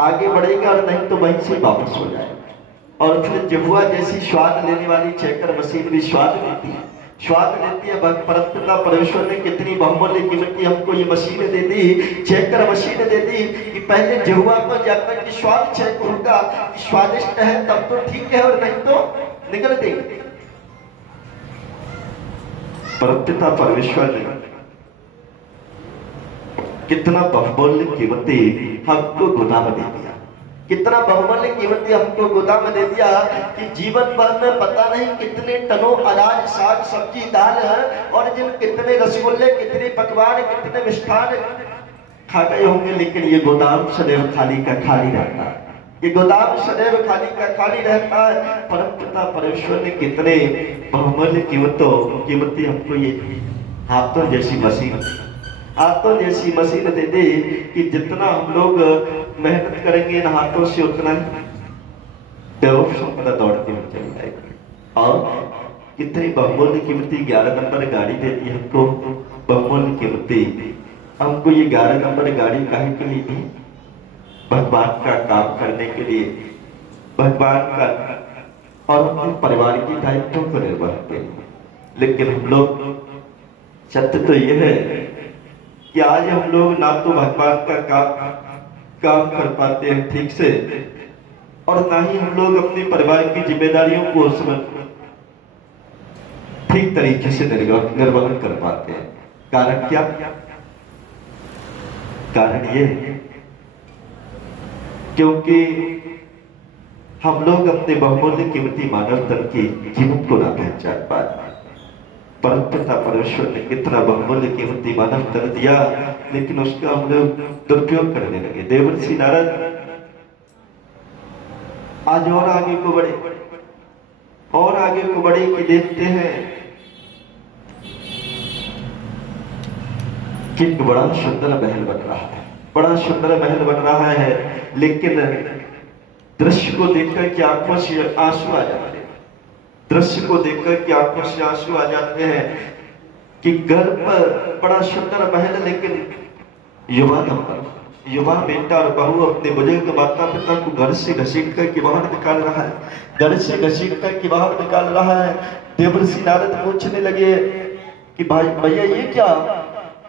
आगे बढ़ेगा और नहीं तो वहीं से वापस हो जाएगा। और फिर जिह्वा जैसी स्वाद लेने वाली चेकर मशीन भी स्वाद लेती है, स्वाद लेती है। परमपिता परमेश्वर ने कितनी बहुमूल्य कीमत की हमको ये मशीन दे दी, चेकर मशीन दे दी कि पहले जिह्वा पर जाकर के स्वाद चेक होगा, स्वादिष्ट है तब तो ठीक है और नहीं तो निकल देंगे। परमपिता परमेश्वर ने कितना बहुमूल्य कीमती हमको गोदाम दे दिया, कितना बहुमूल्य कीमती हमको गोदाम दे दिया कि जीवन भर में पता नहीं कितने टनों अनाज, साग सब्जी, दाल है, और जिन कितने रसगुल्ले, कितने पकवान, कितने मिष्ठान खा गए होंगे, लेकिन ये गोदाम सदैव खाली का खाली रहता है, ये गोदाम सदैव खाली का खाली रहता है। परमपिता परमेश्वर ने कितने बहुमूल्य कीमती हमको ये हाथों जैसी मशीन, हाथों जैसी मशीन दे दे कि जितना हम लोग मेहनत करेंगे इन हाथों से उतना ही दैव संपदा दौड़ती हुई चली जाएगी। और कितनी बहुमूल्य कीमती 11 नंबर गाड़ी दे दी हमको, बहुमूल्य कीमती हमको ये 11 नंबर गाड़ी काहे के लिए दी? भगवान का काम करने के लिए, भगवान का और अपने परिवार की दायित्वों को निर्वहन के लिए। लेकिन हम लोग, सत्य तो यह है कि आज हम लोग ना तो भगवान का काम कर पाते हैं ठीक से, और ना ही हम लोग अपने परिवार की जिम्मेदारियों को ठीक तरीके से निर्वहन कर पाते हैं। कारण क्या? कारण ये है क्योंकि हम लोग अपने बहुमूल्य कीमती मानव धन की कीमत को ना पहचान पाते। परमपिता परमेश्वर ने कितना बहुमूल्य कीमती मानव धन दिया, लेकिन उसका हम लोग दुरुपयोग करने लगे। देवर्षि नारद आज और आगे को बढ़े, और आगे को बढ़े कि देखते हैं कि एक बड़ा सुंदर महल बन रहा है, बड़ा सुंदर महल बन रहा है, लेकिन दृश्य को देखकर के आंखों से आंसू आ जाते हैं, दृश्य को देखकर के आंखों से आंसू आ जाते हैं कि घर पर बड़ा सुंदर महल, लेकिन युवा बेटा और बहू अपने बुजुर्ग माता पिता को घर से घसीट कर के बाहर निकाल रहा है, घर से घसीट कर के बाहर निकाल रहा है। देवर्षि नारद पूछने लगे कि भाई भैया ये क्या?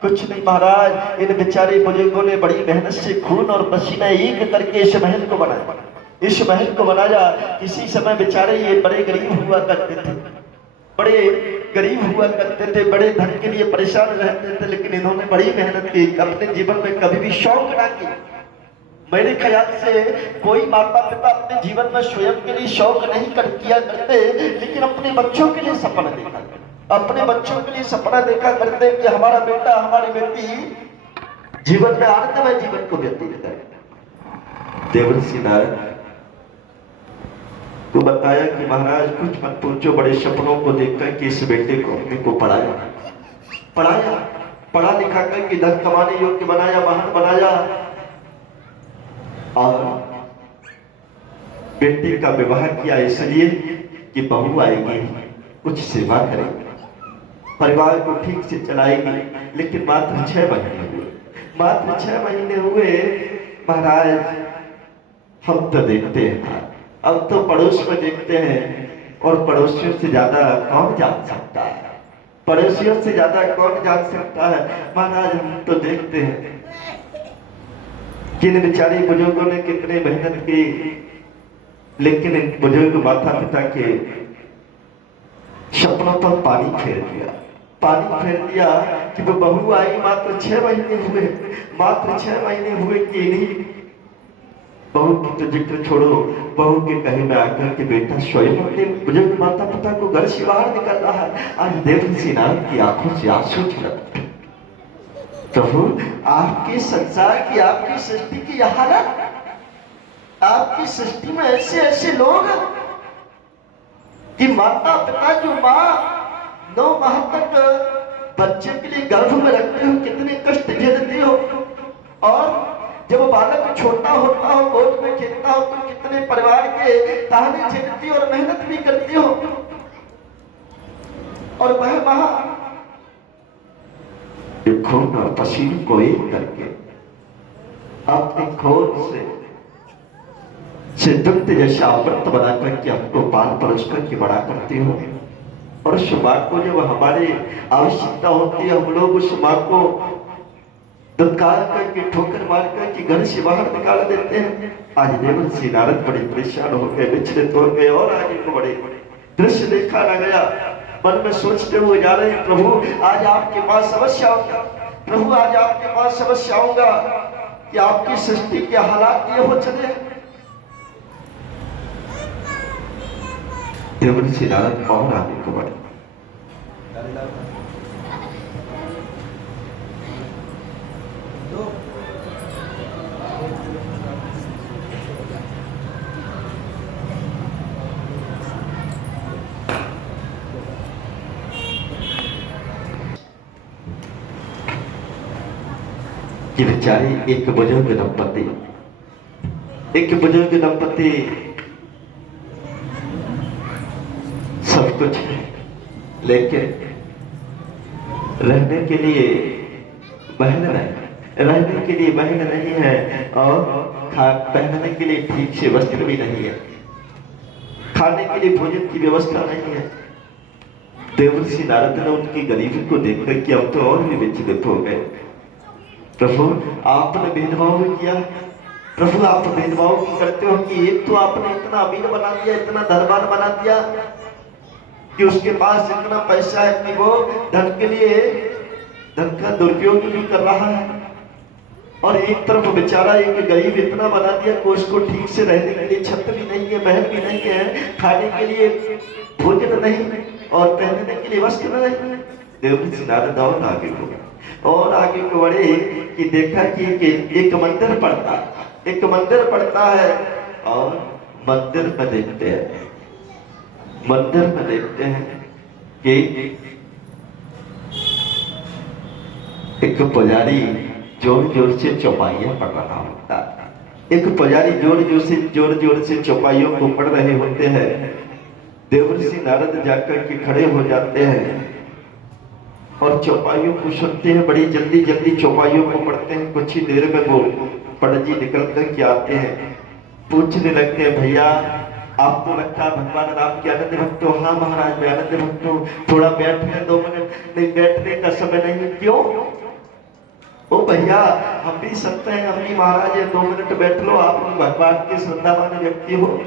कुछ नहीं महाराज, इन बेचारे बुजुर्गों ने बड़ी मेहनत से खून और पसीना एक करके इस महल को बनाया, इस महल को बनाया। किसी समय बेचारे ये बड़े गरीब हुआ करते थे, बड़े गरीब हुआ करते थे, बड़े धन के लिए परेशान रहते थे, लेकिन इन्होंने बड़ी मेहनत की, अपने जीवन में कभी भी शौक ना की। मेरे ख्याल से कोई माता पिता अपने जीवन में स्वयं के लिए शौक नहीं किया करते, लेकिन अपने बच्चों के लिए सपना देखा, अपने बच्चों के लिए सपना देखा करते कि हमारा बेटा, हमारी बेटी जीवन में आनंदमय जीवन को व्यतीत करे। देवर्षि नारद तो बताया कि महाराज कुछ मत पूछो, बड़े सपनों को देखकर कि इस बेटे को अपने को पढ़ाया पढ़ाया पढ़ा लिखा कर कि धन कमाने योग्य बनाया, महान बनाया, और बेटे का विवाह किया इसलिए कि बहू आएगी, कुछ सेवा करेगी, परिवार को ठीक से चलाएगी। लेकिन मात्र 6 महीने हुए, मात्र 6 महीने हुए महाराज। हम तो देखते हैं, अब तो पड़ोस में देखते हैं, और पड़ोसियों से ज्यादा कौन जान सकता है, पड़ोसियों से ज्यादा कौन जान सकता है महाराज। हम तो देखते हैं किन बेचारे बुजुर्गों ने कितने मेहनत की, लेकिन इन बुजुर्ग माता पिता के सपनों पर पानी फेर दिया, पानी फेर दिया कि वो बहू आई, मात्र 6 महीने हुए, मात्र 6 महीने हुए कि नहीं। बहू की तो जिक्र छोड़ो, बहू के कहे में आकर के बेटा स्वयं अपने बुजुर्ग माता पिता को घर से बाहर निकल रहा है। आज देवर्षि नारद की आंखों से आंसू छलकते। प्रभु, आपके संसार की, आपकी सृष्टि की यह हालत, आपकी सृष्टि में ऐसे ऐसे लोग कि माता पिता जो माँ 9 माह तक बच्चे के लिए गर्भ में रखते हो, कितने कष्ट झेलते हो, और जब बालक छोटा होता हो, गोद में खेलता हो, तो कितने परिवार के ताने झेलती हो और मेहनत भी करती हो। और वह माँ खून और पसीने को एक करके अपने खून से दुग्ध जैसा अमृत बनाकर के हमको पाल परोस करके बड़ा करते हो। और उस माँ को जब हमारी आवश्यकता होती है, हम लोग उस माँ को धुतकार करके, ठोकर मार करके घर से बाहर निकाल देते हैं। आज देवर्षि नारद बड़े परेशान हो गए, विचलित हो गए, और आगे को बड़े दृश्य देखा न गया। मन में सोचते हुए जा रहे हैं, प्रभु आज आपके पास समस्या होगा, प्रभु आज आपके पास समस्या होगा कि आपकी सृष्टि के हालात ये हो चले। देवर्षि नारद और आगे को बढ़े। कि बेचारे एक बुजुर्ग दंपति सब कुछ है, लेकिन रहने के लिए महल नहीं है, और पहनने के लिए ठीक से वस्त्र भी नहीं है, खाने के लिए भोजन की व्यवस्था नहीं है। देवर्षि नारद ने उनकी गरीबी को देखकर कि अब तो और भी विचलित हो गए। प्रभु, आपने भेदभाव किया, प्रभु आप भेदभाव करते हो कि एक तो आपने इतना अमीर बना दिया, इतना धनवान बना दिया कि उसके पास इतना पैसा है कि वो धन के लिए धन का दुरुपयोग भी कर रहा है, और एक तरफ बेचारा एक गरीब इतना बना दिया कि उसको ठीक से रहने के लिए छत भी नहीं है, महल भी नहीं है, खाने के लिए भोजन नहीं, और पहनने के लिए वस्त्र नहीं। देवर्षि नारद और आगे को बढ़े कि देखा कि एक मंदिर पड़ता है, और मंदिर में देखते हैं कि एक पुजारी जोर से चौपाइयां पढ़ रहा होता है। एक पुजारी जोर से चौपाइयों को पढ़ रहे होते हैं। देवर्षि नारद जाकर के खड़े हो जाते हैं और चौपाइयों को सुनते हैं, बड़ी जल्दी चौपाइयों को पढ़ते हैं। कुछ ही देर में वो पंडित जी निकल कर के आते हैं, पूछने लगते हैं, भैया आपको लगता है भगवान राम के आनंद भक्त हो? हाँ महाराज मैं आनंद भक्त हूँ, थोड़ा बैठने 2 मिनट। नहीं, बैठने का समय नहीं। क्यों? ओ भैया हम भी संत हैं, हम भी महाराज है, 2 मिनट बैठ लो। आप भगवान के श्रद्धावान व्यक्ति हो,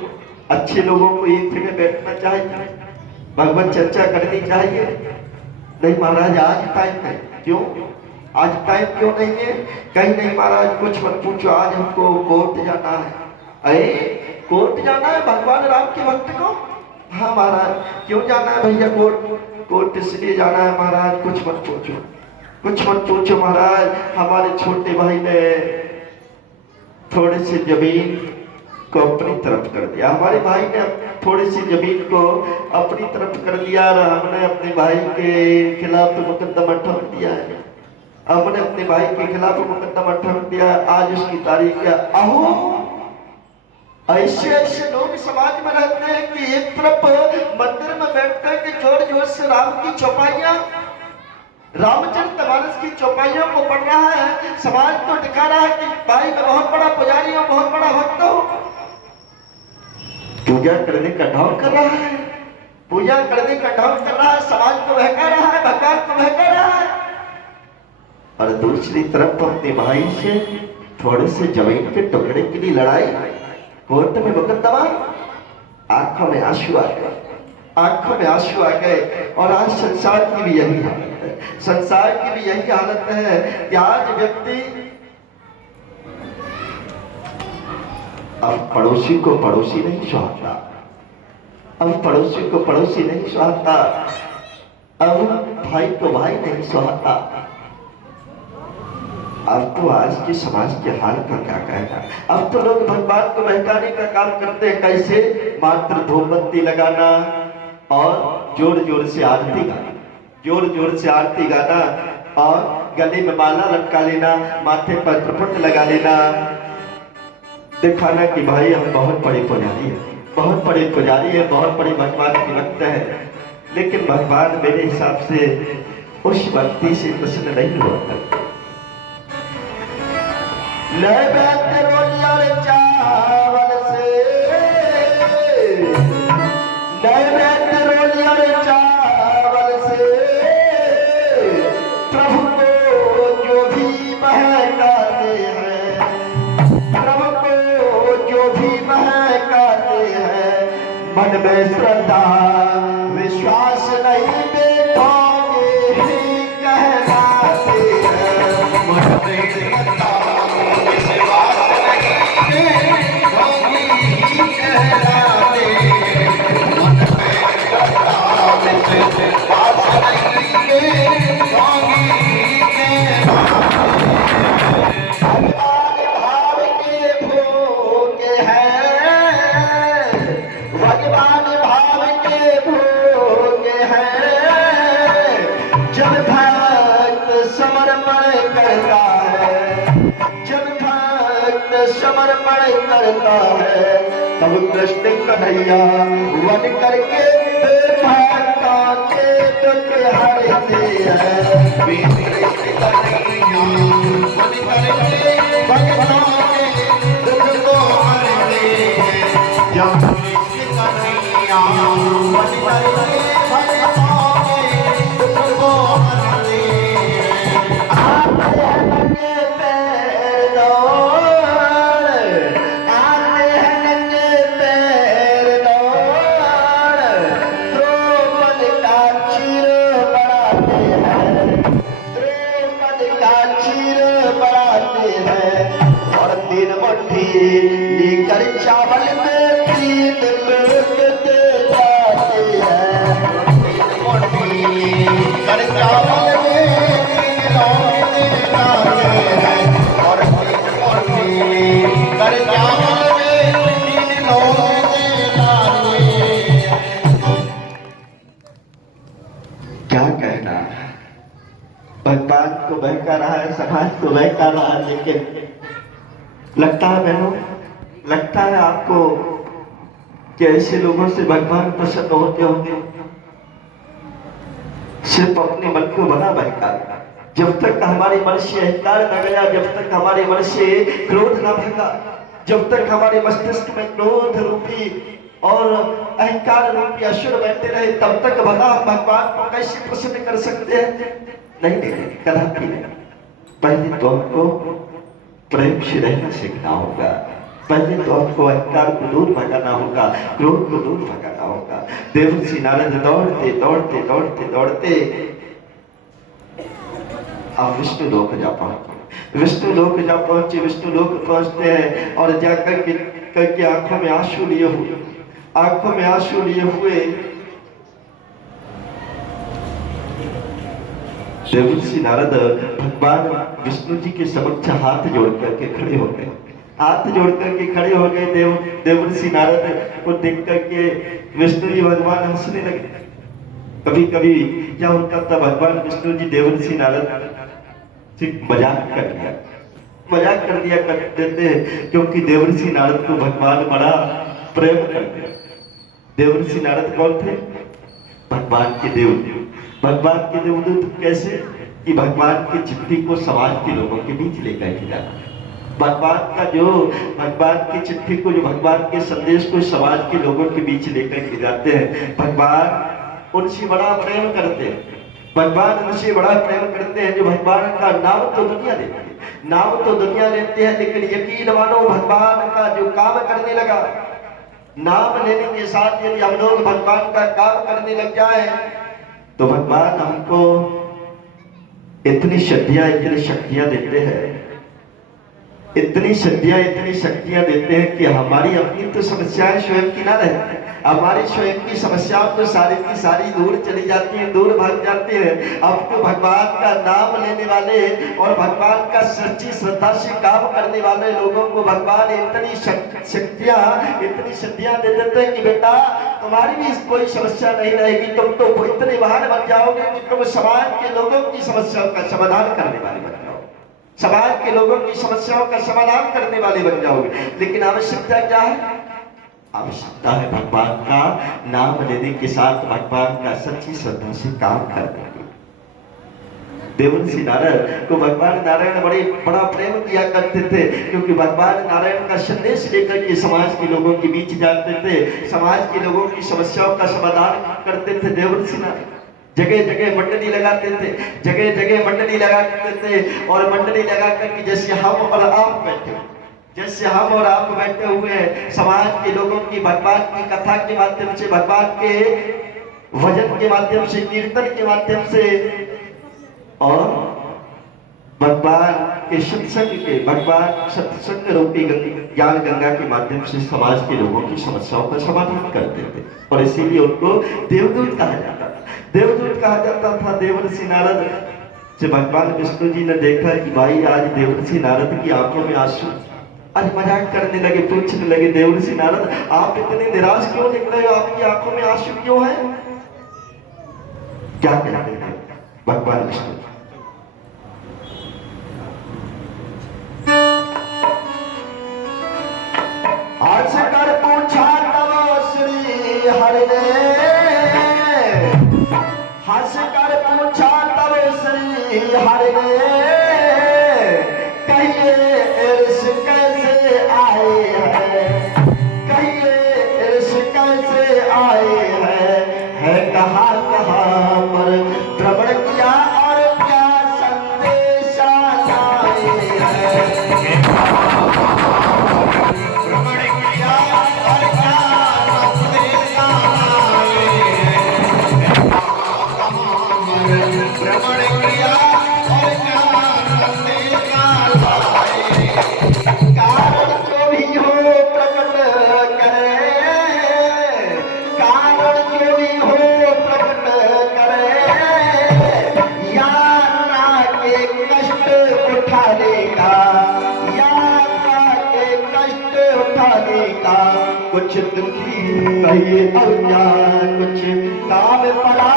अच्छे लोगों को एक जगह बैठना चाहिए, भगवत चर्चा करनी चाहिए। नहीं महाराज आज टाइम नहीं। क्यों आज टाइम क्यों नहीं है? कहीं नहीं महाराज कुछ मत पूछो, आज हमको कोर्ट जाना है। अरे कोर्ट जाना है भगवान राम के भक्त को? हाँ महाराज। क्यों जाना है भैया कोर्ट? कोर्ट इसलिए जाना है महाराज, कुछ मत पूछो महाराज। हमारे छोटे भाई ने थोड़े से जमीन को अपनी तरफ कर दिया। हमारे भाई ने थोड़ी सी जमीन को अपनी तरफ कर दिया और हमने अपने भाई के खिलाफ मुकदमा ठोक दिया है। हमने अपने भाई के खिलाफ मुकदमा ठोक दिया। आज उसकी तारीख है। अहो, ऐसे ऐसे लोग समाज में रहते हैं कि एक तरफ मंदिर में बैठकर के जोर जोर से राम की चौपाइयां, रामचरितमानस की चौपाइयों को पढ़ रहा है, समाज को दिखा रहा है कि भाई मैं बहुत बड़ा पुजारी हूं, बहुत बड़ा भक्त हूं। पूजा करने का ढोंग कर रहा है, पूजा करने का ढोंग कर रहा है, समाज को बहका रहा है, भगवान को बहका रहा है। और दूसरी तरफ अपने भाई से थोड़े से जमीन के टुकड़े के लिए लड़ाई, कोर्ट में मुकदमा। आंखों में आंसू आ गए, आंखों में आंसू आ गए। और आज संसार की भी यही हालत है, संसार की भी यही हालत है कि आज व्यक्ति अब पड़ोसी को पड़ोसी नहीं सुहाता, अब पड़ोसी को पड़ोसी नहीं सुहाता, अब भाई को भाई नहीं सुहाता। अब तो आज के समाज के हाल का क्या कहना। अब तो लोग भगवान को बहकाने का काम करते हैं। कैसे? मात्र धूपबत्ती लगाना और जोर जोर से आरती गाना, जोर जोर से आरती गाना और गले में माला लटका लेना, माथे पर त्रिपुट लगा लेना, दिखाना कि भाई हम बहुत बड़े पुजारी हैं, बहुत बड़े पुजारी हैं, बहुत बड़े भगवान के भक्त हैं। लेकिन भगवान मेरे हिसाब से उस भक्ति से प्रसन्न नहीं हुआ करते। नैवेद्य रोलिया चावल से, नैवेद्य रोलिया चावल से प्रभु को जो भी महकाते हैं, प्रभु को जो भी महकाते हैं, मन में श्रद्धा विश्वास नहीं देखोगे ही कहलाते हैं। मन में श्रद्धा समर्पण करता है, तब कृष्ण कन्हैया वन करके भक्ता के दुख हरते हैं। कृष्ण कन्हैया वन करके भक्ता के दुख को हरते हैं। जब कृष्ण कन्हैया वन करके भक्ता के दुख को हरते हैं। आते लगे पैर दो, लेकर चावल में 3 लोग दे जाते हैं। कर चावल में 3 लोग दे जाते हैं। और कर चावल में 3 लोग दे जाते हैं। क्या कहना, भगवान को बहका रहा है, समाज को बहका रहा है। लेकिन लगता है बहनों, लगता है आपको कि ऐसे लोगों से भगवान प्रसन्न होते होंगे। सिर्फ अपने मन को बना बहका, जब तक हमारे मन से अहंकार न गया, जब तक हमारे मन से क्रोध न भगा, जब तक हमारे मस्तिष्क में क्रोध रूपी और अहंकार रूपी असुर बैठे रहे, तब तक भला भगवान को कैसे प्रसन्न कर सकते हैं? नहीं नहीं, कदापि नहीं। पहले तो हमको प्रेम से रहना सीखना होगा, पहले तो आपको अहंकार को दूर भगाना होगा, क्रोध को दूर भगाना होगा। देवर्षि नारद दौड़ते दौड़ते दौड़ते दौड़ते अब विष्णु लोक जा पहुंचे। विष्णु लोक जा पहुंचे, विष्णु लोक पहुंचते हैं और जाकर के आंखों में आंसू लिए हुए, आंखों में आंसू लिए हुए देवर्षि नारद भगवान विष्णु जी के समक्ष हाथ जोड़ करके खड़े हो गए। हाथ जोड़ करके खड़े हो गए। देवर्षि नारद को देख करके विष्णु जी भगवान हंसने लगे। कभी कभी क्या होता था, भगवान विष्णु जी देवर्षि नारद से मजाक कर दिया करते थे, क्योंकि देवर्षि नारद को भगवान बड़ा प्रेम करते। देवर्षि नारद कौन थे? भगवान के देवदूत। भगवान के देवदूत कैसे कि भगवान की चिट्ठी को समाज के लोगों के बीच लेकर के जाना। भगवान की चिट्ठी को, जो भगवान के संदेश को समाज के लोगों के बीच लेकर के जाते हैं, भगवान उनसे बड़ा प्रेम करते हैं। भगवान उनसे बड़ा प्रेम करते हैं जो भगवान का नाम तो दुनिया लेती है, नाम तो दुनिया लेते हैं, लेकिन यकीन मानो भगवान का जो काम करने लगा, नाम लेने के साथ यदि हम लोग भगवान का काम करने लग जाए तो भगवान हमको इतनी शक्तियां देते हैं, इतनी शक्तियां देते हैं कि हमारी अपनी तो समस्याएं स्वयं की ना रहे, हमारी स्वयं की समस्याएं तो सारी की सारी दूर चली जाती हैं, दूर भाग जाती है। अब तो भगवान का नाम लेने वाले और भगवान का सच्ची श्रद्धा से काम करने वाले लोगों को भगवान इतनी शक्तियां दे देते हैं कि बेटा तुम्हारी भी कोई समस्या नहीं रहेगी, तुम तो इतने महान बन जाओगे कि तुम समाज के लोगों की समस्याओं का समाधान करने वाले बन जाओगे, समाज के लोगों की समस्याओं का समाधान करने वाले बन जाओगे। लेकिन आवश्यकता क्या है? आवश्यकता है भगवान का नाम लेने के साथ भगवान का सच्ची श्रद्धा से काम करने की। देवर्षि नारद को भगवान नारायण बड़ा प्रेम किया करते थे, क्योंकि भगवान नारायण का संदेश लेकर के समाज के लोगों के बीच जाते थे, समाज के लोगों की समस्याओं का समाधान करते थे। देवर्षि नारद जगह जगह मंडली लगाते थे, जगह जगह मंडली लगाते थे, और मंडली लगा करके जैसे हम और आप बैठे हुए हैं, समाज के लोगों की भगवान की कथा के माध्यम से, भगवान के भजन के माध्यम से, कीर्तन के माध्यम से और भगवान के सत्संग रूपी ज्ञान गंगा के माध्यम से समाज के लोगों की समस्याओं का समाधान करते थे। और इसीलिए उनको देवदूत कहा जाता था। देवर्षि नारद से भगवान विष्णु जी ने देखा कि भाई आज देवर्षि नारद की आंखों में आंसू, आज मजाक करने लगे, पूछने लगे, देवर्षि नारद आप इतने निराश क्यों दिख रहे हो, आपकी आंखों में आंसू क्यों है? क्या कहते हैं भगवान विष्णु? हंसकर पूछा तब श्री हरि ने, हंसकर पूछा तब श्री हरि ने, कहिए ऋष कैसे आए हैं, कहिए ऋष कैसे आए हैं, है कहाँ कहाँ पर भ्रमण किया और क्या संदेशा लाए हैं, भ्रमण किया और क्या संदेशा लाए हैं, भ्रमण किया और क्या संदेशा लाए हैं, कारण जो भी हो प्रकट करे, कारण जो भी हो प्रकट करे, यात्रा के कष्ट उठाने का, यात्रा के कष्ट उठाने का, कुछ दुखी कहिए अज्ञान, कुछ काम पड़ा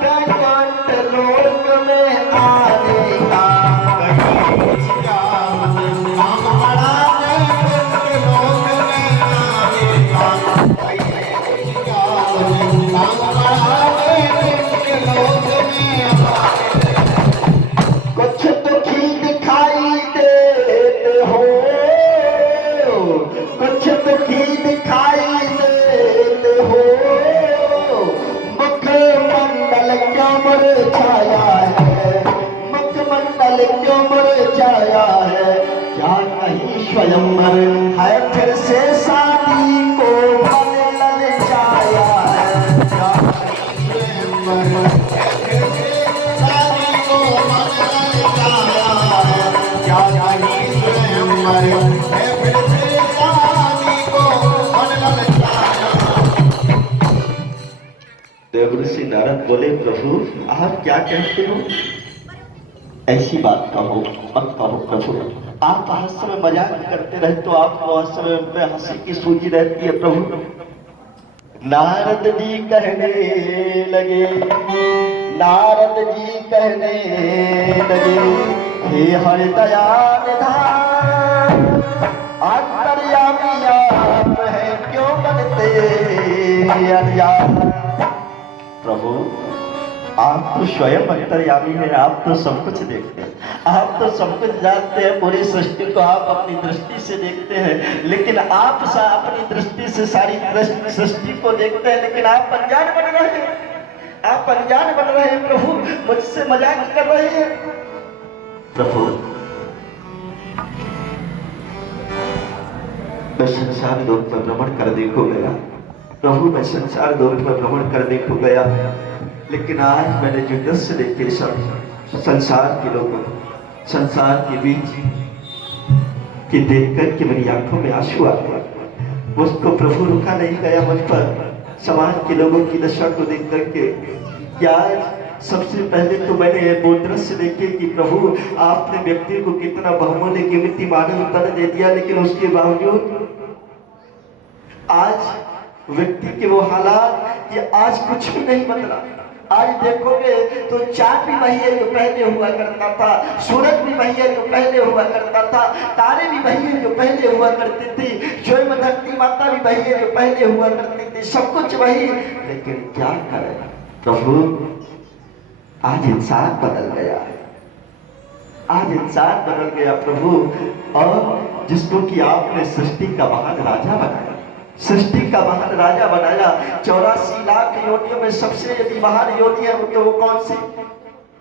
वैकुंठ लोक में आने का, काम पड़ा वैकुंठ लोक में आने का, काम पड़ा वैकुंठ लोक में आने का, कुछ दुखी दिखाई देते हो, कुछ दुखी दिखाई देते हो, मुखमंडल क्यों मुरझाया है, मुखमंडल क्यों मुरझाया है, क्या कहीं स्वयंवर है फिर से शादी को मन ललचाया है, क्या कहीं स्वयंवर है फिर से शादी को मन ललचाया है, क्या कहीं स्वयंवर है फिर से शादी को मन ललचाया। देवर्षि नारद बोले, प्रभु आप क्या कहते हो? ऐसी बात कहो, मत कहो प्रभु, आप हर समय मजाक करते रहे तो आपको हर समय उन पे हंसी की सूझी रहती है प्रभु। नारद जी कहने लगे, नारद जी कहने लगे, हे हरि दया निधान, अंतर्यामी आप है क्यों बनते अनजान। प्रभु आप तो स्वयं अंतर्यामी हैं, आप तो सब कुछ देखते हैं, आप तो सब कुछ जानते हैं, पूरी सृष्टि को आप अपनी दृष्टि से देखते हैं, लेकिन आप अपनी दृष्टि से सारी सृष्टि को देखते हैं, लेकिन आप अनजान बन रहे हैं, आप अनजान बन रहे हैं प्रभु, मुझसे मजाक कर रहे हैं। प्रभु मैं संसार लोक पर भ्रमण कर देखो गया, प्रभु मैं संसार लोक पर भ्रमण कर देखो गया, लेकिन आज मैंने जो दृश्य देखे सब संसार के लोगों, संसार के बीच कि देख कर के मेरी आंखों में आंसू आ गए। उसको प्रभु रुका नहीं गया मुझ पर, समाज के लोगों की दशा को देख करके। क्या सबसे पहले तो मैंने वो दृश्य देखे कि प्रभु आपने व्यक्ति को कितना बहुमूल्य कीमती मानव तन दे दिया, लेकिन उसके बावजूद आज व्यक्ति के वो हालात कि आज कुछ भी नहीं बदला। आज देखोगे तो चांद भी महीने जो पहले हुआ करता था, सूरज भी महीने जो पहले हुआ करता था, तारे भी महीने जो पहले हुआ करती थी, स्वयं धरती माता भी महीने जो पहले हुआ करती थी, सब कुछ वही। लेकिन क्या करें प्रभु, आज इंसान बदल गया, आज इंसान बदल गया प्रभु। और जिसको कि आपने सृष्टि का महान राजा बनाया, सृष्टि का महान राजा बनाया, 84 लाख योनियों में सबसे यदि महान योनि है तो वो कौन सी,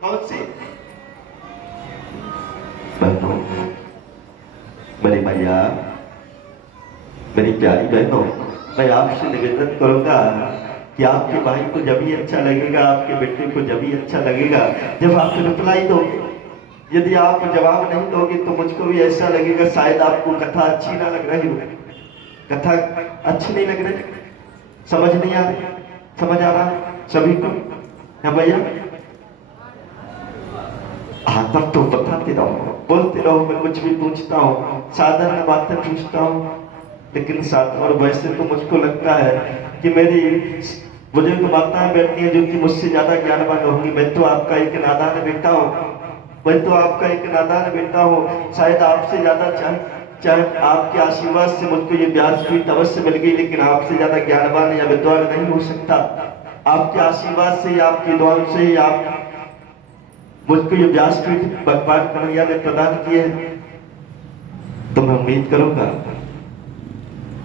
कौन सी? बहनों, मेरी मैया, मेरी प्यारी बहनों, मैं आपसे निवेदन करूंगा कि आपके भाई को जब ही अच्छा लगेगा, आपके बेटे को जब ही अच्छा लगेगा जब आप रिप्लाई दोगे। यदि आप जवाब नहीं दोगे तो मुझको भी ऐसा लगेगा शायद आपको कथा अच्छी ना लग रही हो, कथा अच्छी नहीं लग रही, समझ नहीं आ रही, समझ आ रहा सभी को? है भैया? हाँ, तब तो बताते रहो, बोलते रहो, मैं कुछ भी पूछता हूँ, साधारण बातें पूछता हूँ, लेकिन साथ और वैसे तो मुझको लगता है कि मेरी बुजुर्ग माताएं बैठती हैं जो कि मुझसे ज्यादा ज्ञानवान होंगी। मैं तो आपका एक नादान बेटा हूँ, मैं तो आपका एक नादान बेटा हूँ, शायद आपसे ज्यादा चाहे आपके आशीर्वाद से मुझको ये व्यासपीठ अवश्य मिल गई, लेकिन आपसे ज्यादा ज्ञानवान या विद्वान नहीं हो सकता। आपके आशीर्वाद से, आपके द्वार से ही आप मुझको ये व्यासपीठ भगवान कन्हैया ने प्रदान किए हैं। तो मैं उम्मीद करूंगा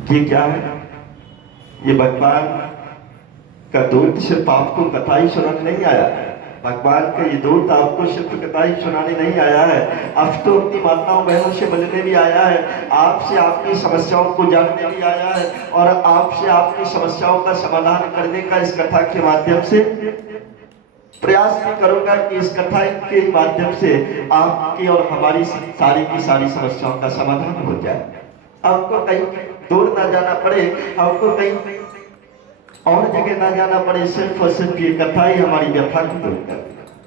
कि क्या है, ये भगवान का दूत सिर्फ आपको कथा ही सुनाने नहीं आया, भगवान का ये दूत आपको सिर्फ कथा ही सुनाने नहीं आया है, अब तो अपनी माताओं बहनों से मिलने भी आया है, आपसे आपकी समस्याओं को जानने भी आया है, और आपसे आपकी समस्याओं का समाधान करने का इस कथा के माध्यम से प्रयास भी करूंगा कि इस कथा के माध्यम से आपकी और हमारी सारी की सारी समस्याओं का समाधान हो जाए। आपको कहीं दूर ना जाना पड़े, आपको कहीं और जगह ना जाना पड़े, सिर्फ और सिर्फ ये कथा ही हमारी व्यथा को दूर कर,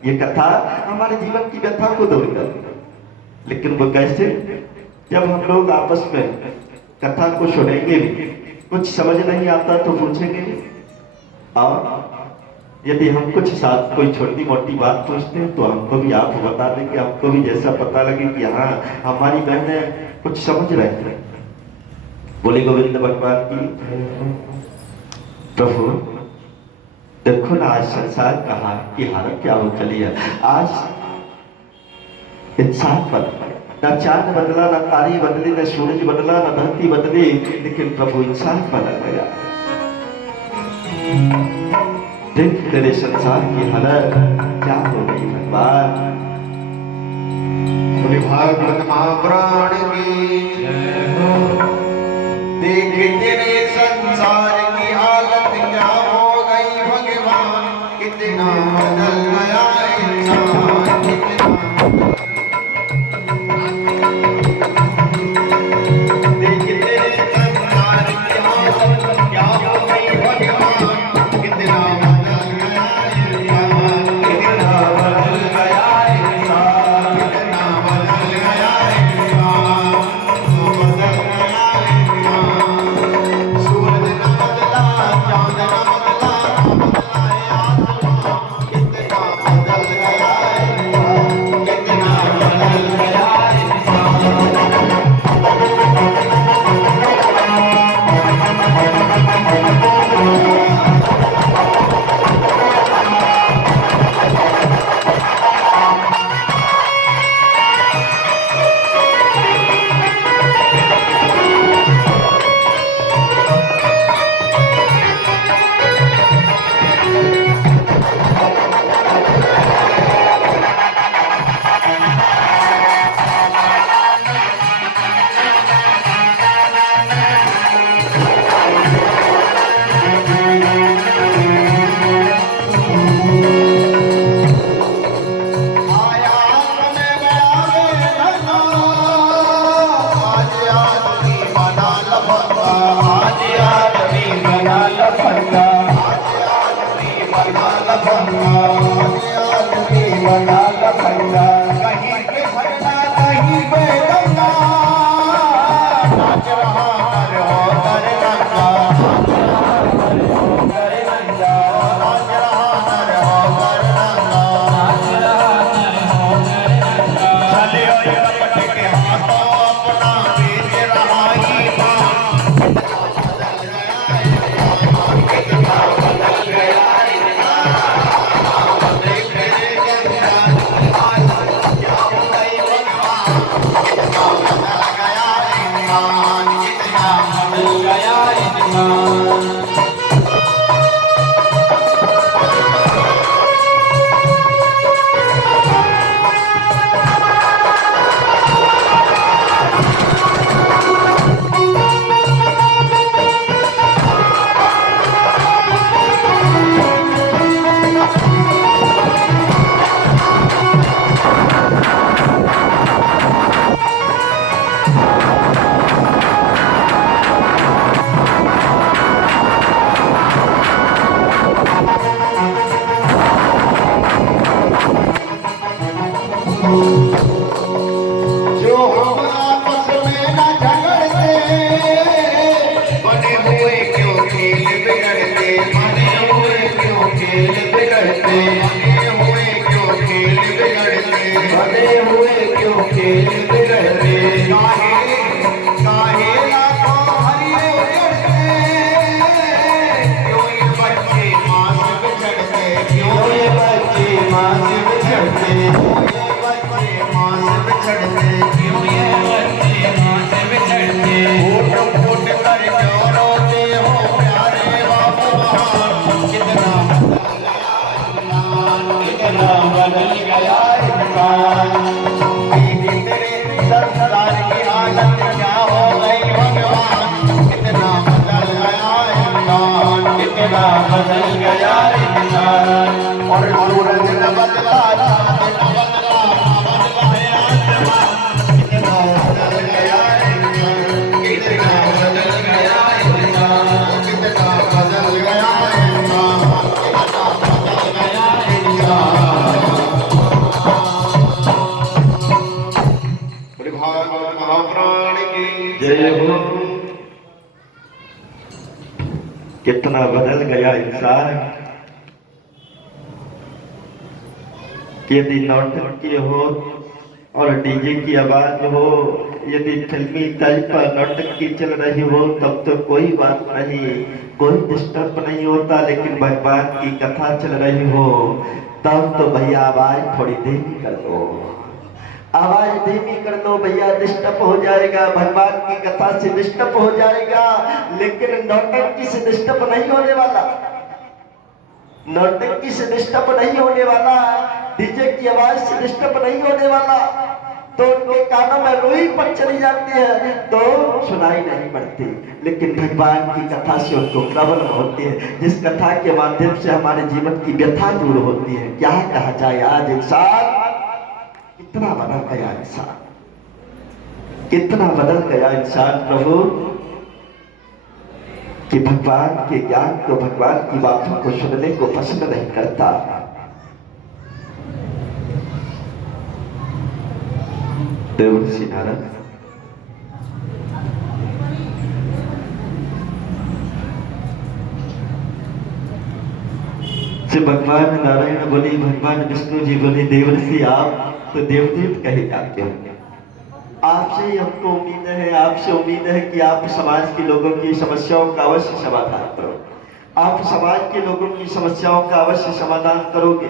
ये कथा हमारे जीवन की व्यथा को दूर कर। लेकिन वो कैसे? जब हम लोग आपस में कथा को सुनेंगे भी, कुछ समझ नहीं आता तो पूछेंगे, और यदि हम कुछ साथ कोई छोटी मोटी बात पूछते हैं तो हमको भी आप बता दें कि हमको भी जैसा पता लगे कि हाँ हमारी बहनें कुछ समझ रहे हैं। बोले गोविंद भगवान की। प्रभु देखो ना, आज संसार की हालत क्या हो चली है। आज इंसान बदला, ना चांद बदला, ना तारी बदली, ना सूरज बदला, ना धरती बदली, लेकिन प्रभु इंसान बदल गया। देख तेरे संसार की हालत क्या हो गई भगवान। बोले भागवत महापुराण की देख तेरे संसार की हालत क्या हो गई भगवान, कितना बदल गया इंसान, देख तेरे संसार की हालत क्या हो गई भगवान, कितना बदल गया इंसान, कितना बदल गया इंसान। बना लफंगा कहीं पे भरना कहीं पे दंगा नाच रहा नर हो कर नंगा नाच रहा नर हो कर नंगा चले और कपट के हाथों अपना बेच रहा ईमान जो हम आपस में न झगड़ते बने हुए क्यों खेल बिगड़ते बने हुए क्यों खेल बिगड़ते बने हुए क्यों खेल बिगड़ते बने हुए क्यों खेल बिगड़ते काहे लाखों हरिये उजड़ते क्यों ये बच्चे माँ से बिछड़ते क्यों ये बच्चे माँ से बिछड़ते फूट कर क्यों रोते हो प्यारे बाबू कितना बदल गया इंसान तेरे संसार की हालत क्या हो गई भगवान कितना बदल गया इंसान कितना बदल गया इंसान और सूरज न बदला चांद न बदला कितना बदल गया इंसान कितना बदल गया इंसान कितना बदल गया इंसान कितना बदल गया इंसान बोले भागवत महापुराण की जय हो। कितना बदल गया इंसान। यदि नौटंकी हो और डीजे की आवाज हो, यदि फिल्मी तर्ज पर नौटंकी चल रही हो तब तो कोई बात नहीं, कोई डिस्टर्ब नहीं होता। लेकिन भगवान की कथा चल रही हो तब तो भैया आवाज थोड़ी धीमी कर दो, आवाज धीमी कर दो भैया, डिस्टर्ब हो जाएगा, भगवान की कथा से डिस्टर्ब हो जाएगा। लेकिन नौटंकी से डिस्टर्ब नहीं होने वाला, नौटंकी से डिस्टर्ब नहीं होने वाला, डीजे की आवाज से डिस्टर्ब नहीं होने वाला। तो उनके कानों में रुई पर चली जाती है तो सुनाई नहीं पड़ती, लेकिन भगवान की कथा से उनको प्रबल होती है, जिस कथा के माध्यम से हमारे जीवन की व्यथा दूर होती है। क्या कहा जाए, आज इंसान कितना बदल गया, इंसान कितना बदल गया इंसान प्रभु, कि भगवान के ज्ञान को, भगवान की बातों को सुनने को पसंद नहीं करता। देवर्षि नारद से भगवान नारायण बोली, भगवान विष्णु जी बोले, देवर्षि आप तो देवदूत कहे जाते हो, आपसे ही हमको उम्मीद है, आपसे उम्मीद है कि आप समाज के लोगों की समस्याओं का अवश्य समाधान करो, आप समाज के लोगों की समस्याओं का अवश्य समाधान करोगे।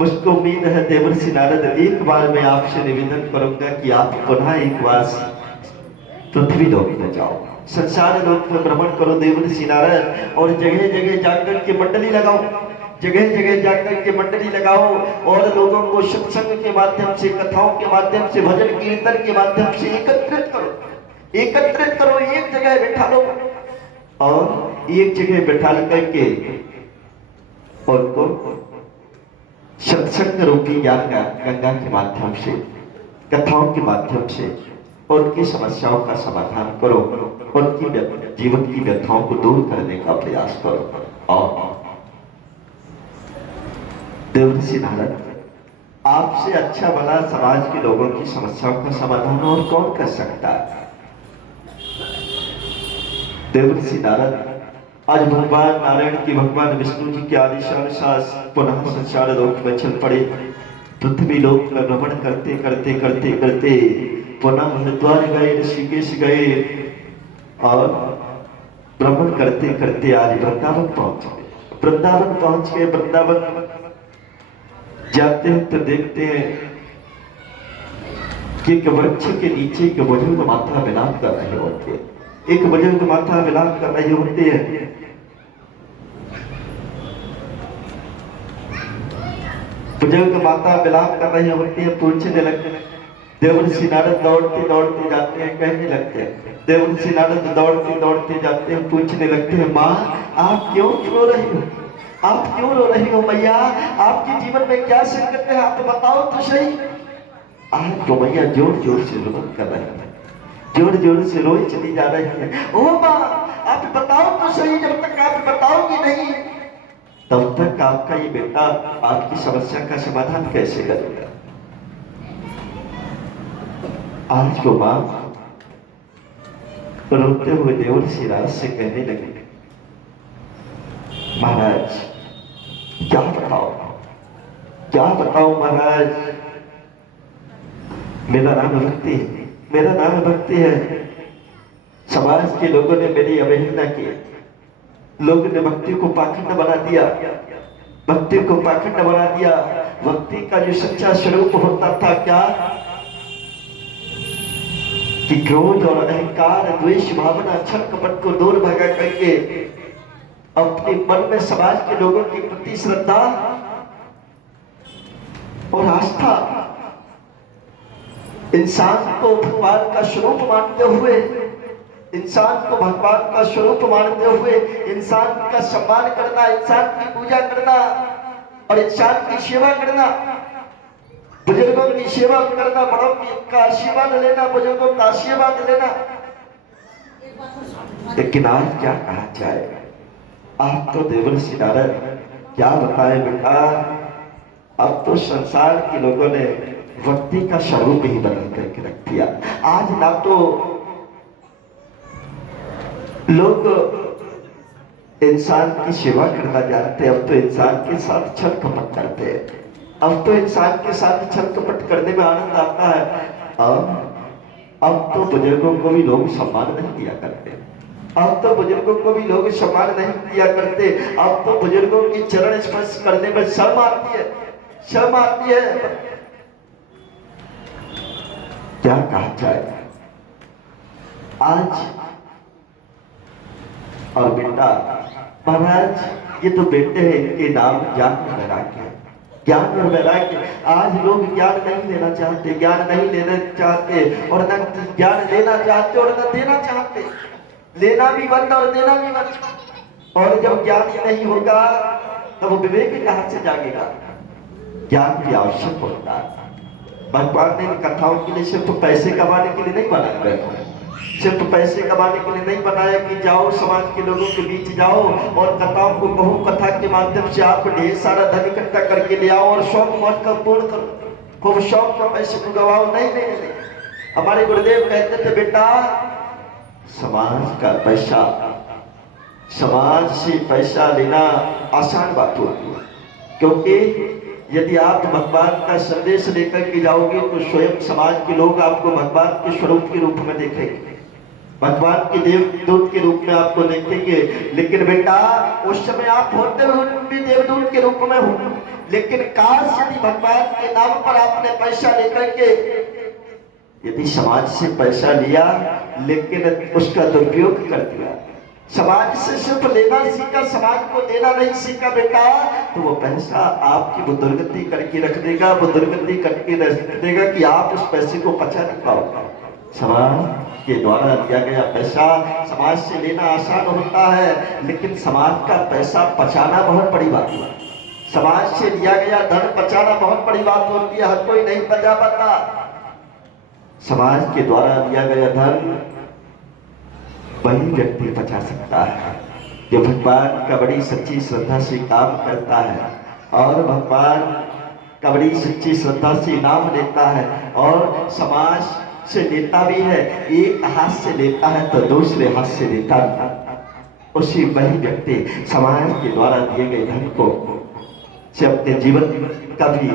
मुझको उम्मीद है देवर्षि नारद, एक बार मैं आपसे निवेदन करूंगा कि आप पुनः एक बार पृथ्वी लोक में जाओ, संसार लोक में भ्रमण करो देवर्षि नारद, और जगह जगह जाकर के मंडली लगाओ, जगह जगह जाकर के मंडली लगाओ, और लोगों को सत्संग के माध्यम से, कथाओं के माध्यम से, भजन कीर्तन के माध्यम से एकत्रित करो, एकत्रित करो, एक जगह बैठा लो, और एक जगह बैठा करके उनको सत्संग रूपी ज्ञान गंगा के माध्यम से, कथाओं के माध्यम से उनकी समस्याओं का समाधान करो, उनकी जीवन की व्यथाओं को दूर करने का प्रयास करो। और देवर्षि नारद, आपसे अच्छा भला समाज के लोगों की समस्याओं का समाधान और कौन कर सकता है। देवर्षि नारद, आज भगवान नारायण की, भगवान विष्णु जी के आदेश अनुसार पुनः संसार लोक में चल पड़े। पृथ्वी लोक में भ्रमण करते करते करते करते पुनः हरिद्वार गए, ऋषिकेश गए और भ्रमण करते करते आज वृंदावन पहुंच गए। वृंदावन पहुंच गए, वृंदावन जाते हैं तो देखते हैं कि एक वृक्ष के नीचे एक बुजुर्ग माता विलाप कर रहे होते हैं। एक बुजुर्ग माता विलाप कर रही होती है। बुजुर्ग माता विलाप कर रही होती है, पूछने लगते हैं। देवर्षि नारद दौड़ते दौड़ते जाते हैं, कहने लगते हैं। देवर्षि नारद दौड़ते दौड़ते जाते हैं, पूछने लगते हैं, माँ आप क्यों रो रही हो, आप क्यों रो रही हो मैया, आपके जीवन में क्या संकट है, आप बताओ तो सही। आज तो मैया जोर जोर से रोदन कर रही है, जोर जोर से रोई चली जा रही है। ओ माँ आप बताओ तो सही, जब तक आप बताओगी नहीं तब तक आपका ये बेटा आपकी समस्या का समाधान कैसे करेगा। आज को माँ रोते हुए देवर्षि नारद से कहने लगे, महाराज क्या बताओ, क्या बताओ महाराज, मेरा नाम भक्ति है, मेरा नाम भक्ति है। समाज के लोगों ने मेरी अवहेलना की, लोगों ने भक्ति को पाखंड बना दिया, भक्ति को पाखंड बना दिया। भक्ति का जो सच्चा स्वरूप होता था क्या, कि क्रोध और अहंकार, द्वेष भावना, छल कपट को दूर भगा करके अपने मन में समाज के लोगों के प्रति श्रद्धा और आस्था, इंसान को भगवान का स्वरूप मानते हुए, इंसान को भगवान का स्वरूप मानते हुए इंसान का सम्मान करना, इंसान की पूजा करना और इंसान की सेवा करना, बुजुर्गों की सेवा करना, बड़ों का आशीर्वाद लेना, बुजुर्गों का आशीर्वाद लेना। लेकिन आज क्या कहा जाए, आप तो देवर्षि नारद क्या बताए बेटा, अब तो संसार के लोगों ने भक्ति का स्वरूप ही बदल करके रख दिया। आज ना तो लोग इंसान की सेवा करना जानते, अब तो इंसान के साथ छल कपट करते हैं। अब तो इंसान के साथ छल कपट करने में आनंद आता है। अब तो बुजुर्गों को भी लोग सम्मान नहीं दिया करते, अब तो बुजुर्गों को भी लोग सम्मान नहीं दिया करते। अब तो बुजुर्गों की चरण स्पर्श करने में शर्म आती है, शर्म आती है। क्या कहा जाए आज। और बेटा महाराज ये तो बेटे हैं, इनके नाम ज्ञान और वैराग्य, ज्ञान और वैराग्य। आज लोग ज्ञान नहीं लेना चाहते, ज्ञान नहीं लेना चाहते और न ज्ञान लेना चाहते और न देना चाहते। लेना भी बंद और देना भी बंद। और जब ज्ञान ही नहीं होगा तो वो विवेक कहां से जागेगा। ज्ञान भी आवश्यक होता है। भगवान ने कथाओं के लिए सिर्फ पैसे कमाने के लिए नहीं बनाया, सिर्फ पैसे कमाने के लिए नहीं बनाया कि जाओ समाज के लोगों के बीच जाओ और कथाओं को कहो, कथा के माध्यम से आप ढेर सारा धन इकट्ठा करके ले आओ और शौक मौज का पूर्ण करो, खूब शौक का पैसे को गवाओ। नहीं नहीं नहीं, हमारे गुरुदेव कहते थे बेटा समाज का पैसा, समाज से पैसा लेना आसान बात होती है, क्योंकि यदि आप भगवान का संदेश लेकर के जाओगे तो स्वयं समाज के लोग आपको भगवान के स्वरूप के रूप में देखेंगे, भगवान के देवदूत के रूप में आपको देखेंगे। लेकिन बेटा उस समय आप होते हुए भी देवदूत के रूप में हो, लेकिन काश यदि भगवान के नाम पर आपने पैसा लेकर के यदि समाज से पैसा लिया लेकिन उसका दुरुपयोग कर दिया, समाज से सिर्फ लेना सीखा, समाज को देना नहीं सीखा बेटा, तो वो पैसा आपकी वो दुर्गति करके रख देगा, वो दुर्गति करके रख देगा कि आप उस पैसे को पचा नहीं पाओगे। समाज के द्वारा दिया गया पैसा समाज से लेना आसान होता है, लेकिन समाज का पैसा पचाना बहुत बड़ी बात है। समाज से लिया गया धन पचाना बहुत बड़ी बात होती है, हर कोई नहीं पचा पाता। समाज के द्वारा दिया गया धन वही व्यक्ति पचा सकता है जो भगवान का बड़ी सच्ची श्रद्धा से काम करता है, और भगवान का बड़ी सच्ची श्रद्धा से इनाम लेता है और समाज से लेता भी है। एक हाथ से लेता है तो दूसरे हाथ से लेता भी। उसी वही व्यक्ति समाज के द्वारा दिए गए धन को से अपने जीवन का भी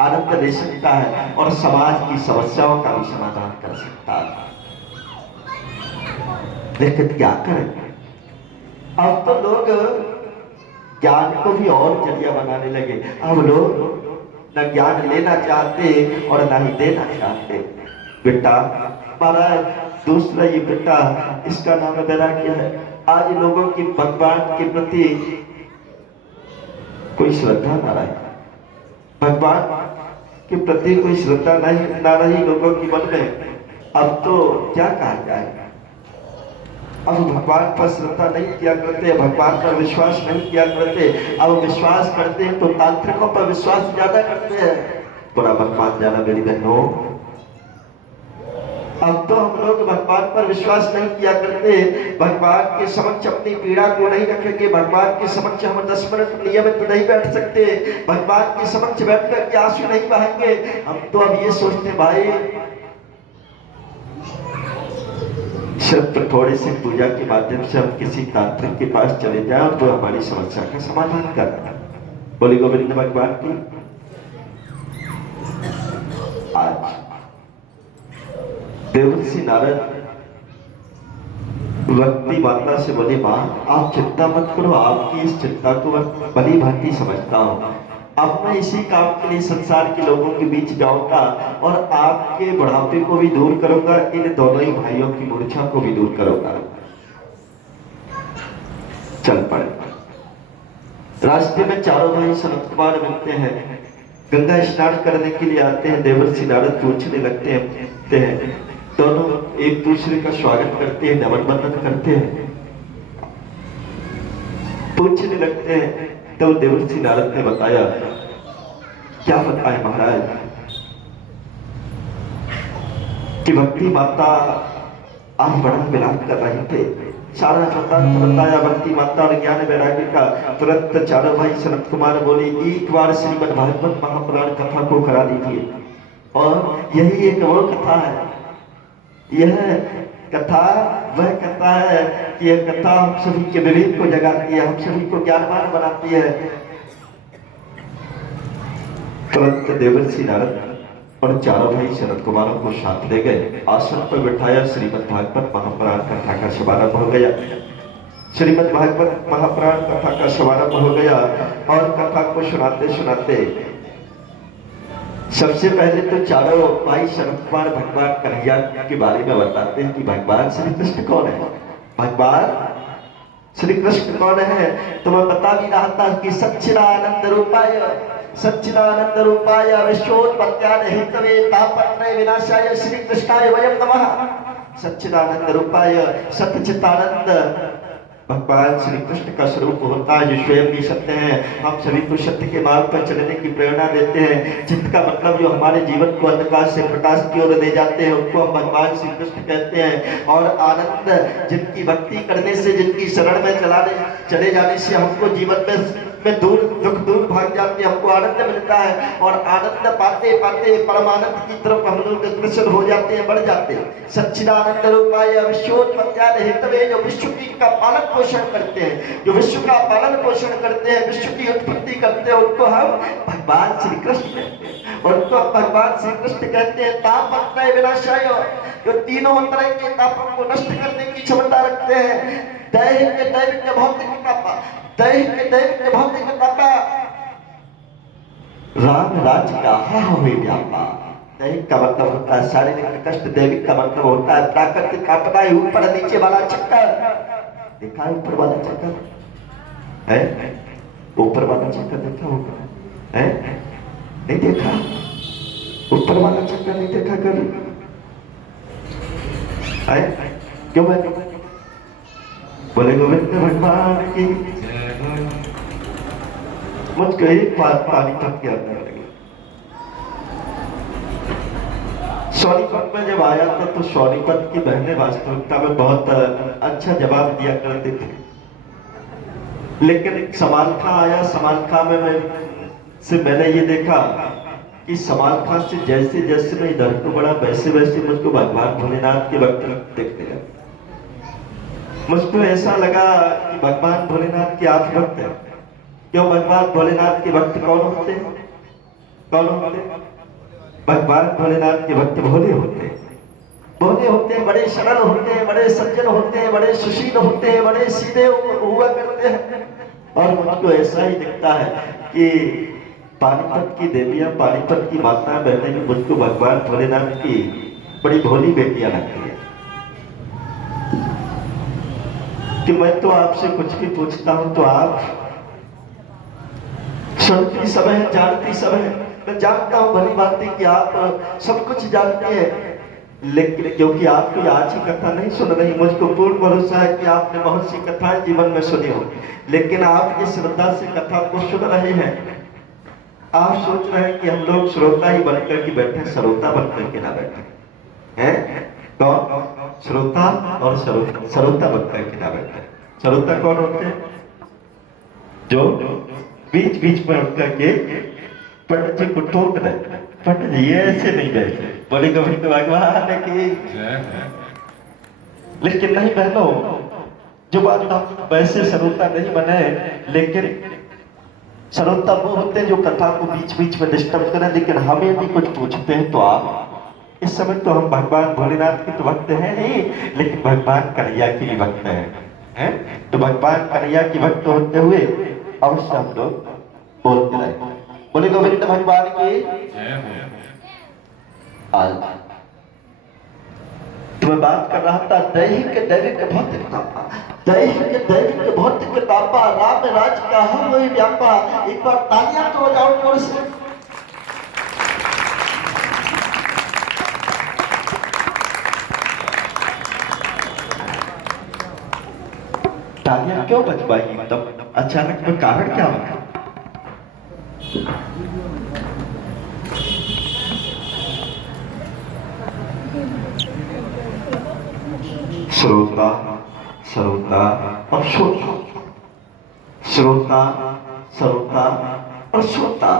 आनंद ले सकता है और समाज की समस्याओं का भी समाधान कर सकता है। लेकिन क्या करें, अब तो लोग ज्ञान को भी और जरिया बनाने लगे। अब लोग न ज्ञान लेना चाहते और न ही देना चाहते। बेटा महाराज, दूसरा ये बेटा, इसका नाम है वैराग्य है। आज लोगों की भगवान के प्रति कोई श्रद्धा ना रही, भगवान के प्रति कोई श्रद्धा नहीं ना रही लोगों की मन में। अब तो क्या कहा जाए, अब भगवान पर श्रद्धा नहीं किया करते, भगवान पर विश्वास नहीं किया करते। अब विश्वास करते हैं तो तांत्रिकों पर विश्वास ज्यादा करते हैं। पूरा भगवान जाना मेरी बहनों, अब तो हम लोग भगवान पर विश्वास नहीं किया करते। भगवान के समक्ष अपनी पीड़ा को नहीं रखेंगे, भगवान के समक्ष हम 10 मिनट नियमित नहीं बैठ सकते, भगवान के समक्ष बैठ कर के आंसू नहीं बहाएंगे। हम तो अब ये सोचते भाई सिर्फ थोड़े से पूजा के माध्यम से हम किसी तांत्रिक के पास चले जाएं और तो हमारी समस्या का समाधान कर। बोले गोविंद भगवान की। आज देवर्षि नारद भक्ति माता से बोले, मां आप चिंता मत करो, आपकी इस चिंता को भली भांति समझता हूं। अब मैं इसी काम के लिए संसार के लोगों के बीच जाऊंगा और आपके बुढ़ापे को भी दूर करूंगा, इन दोनों ही भाइयों की मूर्छा को भी दूर करूंगा। चल पड़े। रास्ते में चारों भाई सनत कुमार मिलते हैं, गंगा स्नान करने के लिए आते हैं। देवर्षि नारद पूछने लगते हैं, दोनों एक दूसरे का स्वागत करते हैं, नमन बंदन करते हैं, पूछने लगते हैं। तो देवर्षि नारद ने बताया, क्या बताए महाराज, कि भक्ति माता आज बड़ा विलाप कर रहे थे। सारा वृत्तांत बताया भक्ति माता और ज्ञान वैराग्य का। तुरंत चारों भाई सनत कुमार बोले, एक बार श्रीमद् भागवत महापुराण कथा को करा दीजिए। और यही एक वो कथा है, यह कथा वह कथा है कि यह कथा हम सभी के विवेक को जगाती है, हम सभी को ज्ञानवान बनाती है। तुरंत देवर्षि नारद और चारों भाई शरद कुमारों को साथ ले गए, आसन पर बिठाया। श्रीमद् भागवत महापुराण कथा का शुभारंभ हो गया। श्रीमद् भागवत महापुराण कथा का शुभारंभ हो गया और कथा को सुनाते सुनाते सबसे पहले तो चारों भाई शरद कुमार भगवान कन्हैया के बारे में बताते हैं कि भगवान श्री कृष्ण कौन है। भगवान श्री कृष्ण कौन है तो मैं बता भी रहा था कि सच्चिदानंद रूपाय विश्वोत्पत्त्यादि हेतवे तापत्रय विनाशाय श्री कृष्णाय वयं नमः। सच्चिदानंद रूपाय, सच्चिदानंद भगवान श्री कृष्ण का स्वरूप होता है जो स्वयं भी सत्य है। हम सभी को सत्य के मार्ग पर चलने की प्रेरणा देते हैं। चित्त का मतलब जो हमारे जीवन को अंधकार से प्रकाश की ओर ले जाते हैं उनको हम भगवान श्री कृष्ण कहते हैं। और आनंद, जिनकी भक्ति करने से, जिनकी शरण में चले जाने से हमको जीवन में दूर दुख दूर भाग जाते, हमको आनंद मिलता है। और आनंद पाते पाते परमानंद की तरफ हम लोग अग्रसर हो जाते हैं, बढ़ जाते हैं। सच्चिदानंद रूपाय विश्वोत्पत्त्यादि हेतवे, जो विश्व की का पालन पोषण करते हैं, जो विश्व का पालन पोषण करते हैं, विश्व की उत्पत्ति करते हैं, उनको हम भगवान श्री कृष्ण कहते हैं। उनको हम भगवान श्री कृष्ण कहते हैं। तापत्रय विनाशाय, जो तीनों तरह के तापों को नष्ट करने की क्षमता रखते हैं। दैहिक दैविक भौतिक ताप, दैहिक दैविक भौतिक ताप, राम राज्य का हा हुए व्यापा। दैहिक का मतलब होता है शारीरिक कष्ट, दैविक का मतलब होता है प्राकृतिक आपदाएं, ऊपर नीचे वाला चक्कर। देखा है ऊपर वाला चक्कर है, ऊपर वाला चक्कर देखा होगा है, नहीं देखा? ऊपर वाला चक्कर नहीं देखा कभी है? क्यों भाई? बोले गोविंद भगवान की। मुझको एक बार पानी तक के अंदर लगे। सोनीपत में जब आया था तो सोनीपत की बहनें वास्तविकता में बहुत अच्छा जवाब दिया करते थे। लेकिन समालखा आया, समालखा में मैं से मैंने ये देखा कि सलमान खान से जैसे जैसे मैं इधर को बढ़ा वैसे वैसे मुझको भगवान भोलेनाथ के भक्त देखने लगा। मुझको ऐसा लगा कि भगवान भोलेनाथ के आप भक्त हैं। क्यों? भगवान भोलेनाथ के भक्त कौन होते हैं? कौन होते हैं? भगवान भोलेनाथ के भक्त भोले होते हैं। भोले होते हैं, बड़े सरल होते हैं, बड़े सज्जन होते हैं, बड़े सुशील होते हैं, बड़े सीधे हुआ करते हैं। और मुझको ऐसा ही दिखता है कि पानीपत की देवियां, पानीपत की माता बहने भी मुझको भगवान भोलेनाथ की बड़ी भोली बेटियां लगती है। कि मैं तो आपसे कुछ भी पूछता हूं तो आप सुनती सब है, जानती सब है। मैं जानता हूं भली बात है कि आप सब कुछ जानते हैं, लेकिन क्योंकि आप कोई आज ही कथा नहीं सुन रही, मुझको पूर्ण भरोसा है कि आपने बहुत सी कथाएं जीवन में सुनी हो, लेकिन आप इस श्रद्धा से कथा को सुन रहे हैं। आप सोच रहे हैं कि हम लोग श्रोता ही बनकर के बैठे, श्रोता बनकर के ना बैठे हैं। कौन? श्रोता और श्रोता बनकर के ना बैठे। श्रोता कौन होते हैं? जो बीच बीच में उठ करके पंडित जी को टोक रहे, पंडित जी ये ऐसे नहीं बैठे, बोले गोविंद भगवान की। लेकिन नहीं बहनों, जो बात हम वैसे श्रोता नहीं बने, लेकिन श्रोता वो होते हैं जो कथा को बीच बीच में डिस्टर्ब करें। लेकिन हमें भी कुछ पूछते हैं तो आप इस समय तो हम भगवान भोलेनाथ के तो भक्त हैं नहीं, लेकिन भगवान कन्हैया के भी भक्त हैं। तो भगवान कन्हैया के भक्त होते हुए अवश्य हम लोग बोलते रहे, बोले गोविंद भगवान की। आज तो मैं बात कर रहा था दैहिक दैविक भौतिक तापा, दैहिक दैविक भौतिक तापा, राम राज का हम वही व्यापा। एक बार तालियां तो बजाओ जोर से। तालियां क्यों बजवाई? मतलब अचानक में कारण क्या हुआ? श्रोता, श्रोता और श्रोता, श्रोता, श्रोता और श्रोता।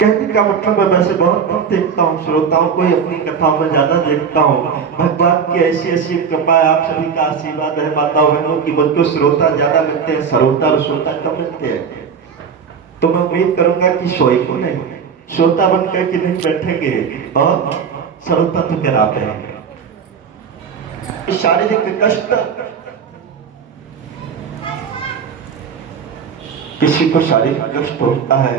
कहने का मतलब है वैसे बहुत कम देखता हूँ श्रोताओं को ही, अपनी कथाओं में ज्यादा देखता हूँ। भगवान की ऐसी ऐसी कृपा है, आप सभी का आशीर्वाद है माताओं बहनों की, मुझको श्रोता ज्यादा मिलते हैं, श्रोता और श्रोता कम मिलते हैं। तो मैं उम्मीद करूंगा कि सोई को नहीं, श्रोता बनकर के नहीं बैठेंगे और श्रोता तो कराते हैं। शारीरिक कष्ट, किसी को शारीरिक कष्ट होता है,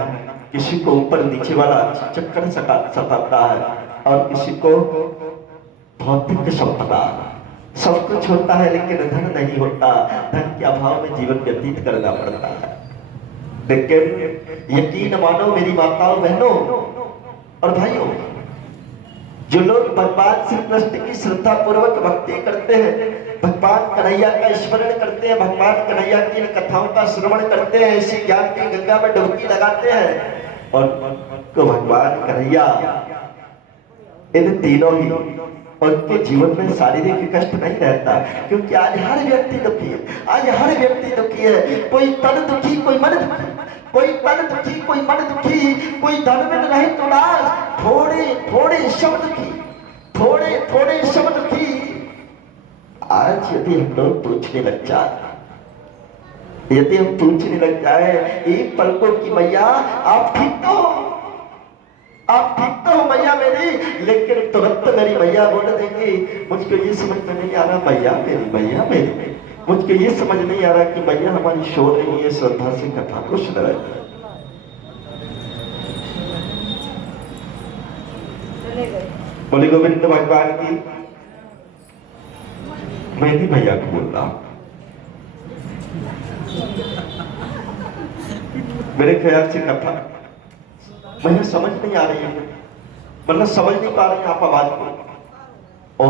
किसी को ऊपर नीचे वाला चक्कर सताता है, और किसी को भौतिक संपदा, सब कुछ होता है लेकिन धन नहीं होता। धन के अभाव में जीवन व्यतीत करना पड़ता है। लेकिन यकीन मानो मेरी माताओं बहनों और भाइयों, जो लोग भगवान श्री कृष्ण की श्रद्धा पूर्वक भक्ति करते हैं, भगवान कन्हैया का स्मरण करते हैं, भगवान कन्हैया की कथाओं का श्रवण करते हैं, इसी ज्ञान की गंगा में डुबकी लगाते हैं, और तो भगवान कन्हैया इन तीनों ही उनके जीवन में शारीरिक कष्ट नहीं रहता। क्योंकि आज हर व्यक्ति दुखी है, आज हर व्यक्ति दुखी है। कोई तन दुखी, कोई मन दुखी, कोई तन दुखी, कोई मन दुखी, कोई धन में नहीं तो लाज, थोड़े थोड़े शब्द दुखी, थोड़े थोड़े शब्द दुखी। आज यदि हम लोग पूछने लग जाए, यदि हम पूछने लग जाए एक पलकों की मैया आप ठीक तो हो, आप ठीक तो हो मैया मेरी, लेकिन तुरंत मेरी मैया बोल देंगी मुझको ये समझ में नहीं आ रहा मैया मेरी, मैया मेरी, मुझको ये समझ नहीं आ रहा कि मैया हमारी शोर नहीं है, श्रद्धा से कथा को सुन रहे। बोले गोविंद भगवान की। मैं नहीं भैया को बोल रहा हूं, मेरे ख्याल से कथा मुझे समझ नहीं आ रही है, मतलब समझ नहीं पा रही आप आवाज को। ओ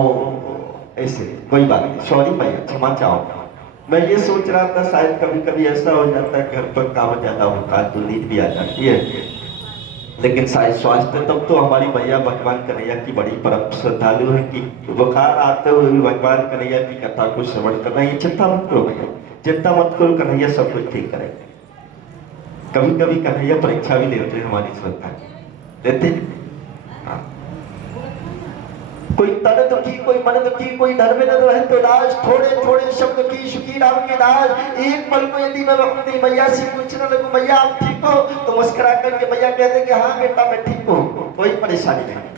ऐसे कोई बात नहीं, सॉरी भैया क्षमा चाहो। मैं ये सोच रहा था शायद कभी कभी ऐसा हो जाता है घर पर काम ज्यादा होता है तो नींद भी आ जाती है, लेकिन शायद स्वास्थ्य तब तो हमारी मैया भगवान कन्हैया की बड़ी परम श्रद्धालु है कि बुखार आते हुए भी भगवान कन्हैया की कथा को श्रवण कर रही है। चिंता मत करो भैया, चिंता मत करो, कन्हैया सब कुछ ठीक करेंगे, कभी कभी कन्हैया परीक्षा भी लेते हैं हमारी श्रद्धा लेते हाँ। कोई तन दुखी कोई मन दुखी कोई धर्म न रहे तो लाज थोड़े थोड़े शब्द की सुखी राम के दास। एक पल को यदि मैं अपनी मैया से पूछने लगूं मैया आप ठीक हो तो मुस्कुरा करके मैया कह देंगे हाँ बेटा मैं ठीक हूँ कोई परेशानी नहीं।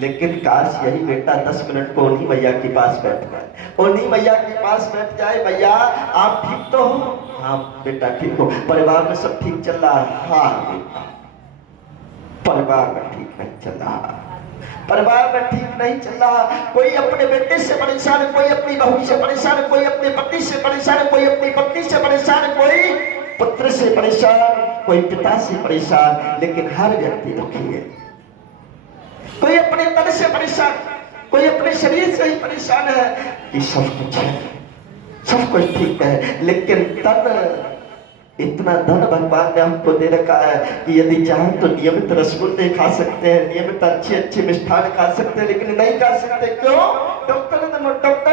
लेकिन काश यही बेटा 10 मिनट को उन्हीं मैया के पास बैठ जाए उन्हीं मैया के पास बैठ जाए मैया आप ठीक तो हो हाँ बेटा ठीक हो परिवार में सब ठीक चल रहा है हाँ बेटा परिवार में ठीक नहीं चल रहा परिवार में ठीक नहीं चल रहा। कोई अपने बेटे से परेशान कोई अपनी बहू से परेशान कोई अपने पति से परेशान कोई अपनी पत्नी से परेशान कोई पुत्र से परेशान कोई पिता से परेशान लेकिन हर व्यक्ति दुखी है। कोई अपने तन से परेशान कोई अपने शरीर से ही परेशान है कि सब कुछ है सब कुछ ठीक है लेकिन तन इतना धन भगवान ने हमको दे रखा है कि यदि चाहे तो नियमित रसगुल्ले खा सकते हैं नियमित अच्छे अच्छे मिष्ठान खा सकते हैं लेकिन नहीं खा सकते क्यों डॉक्टर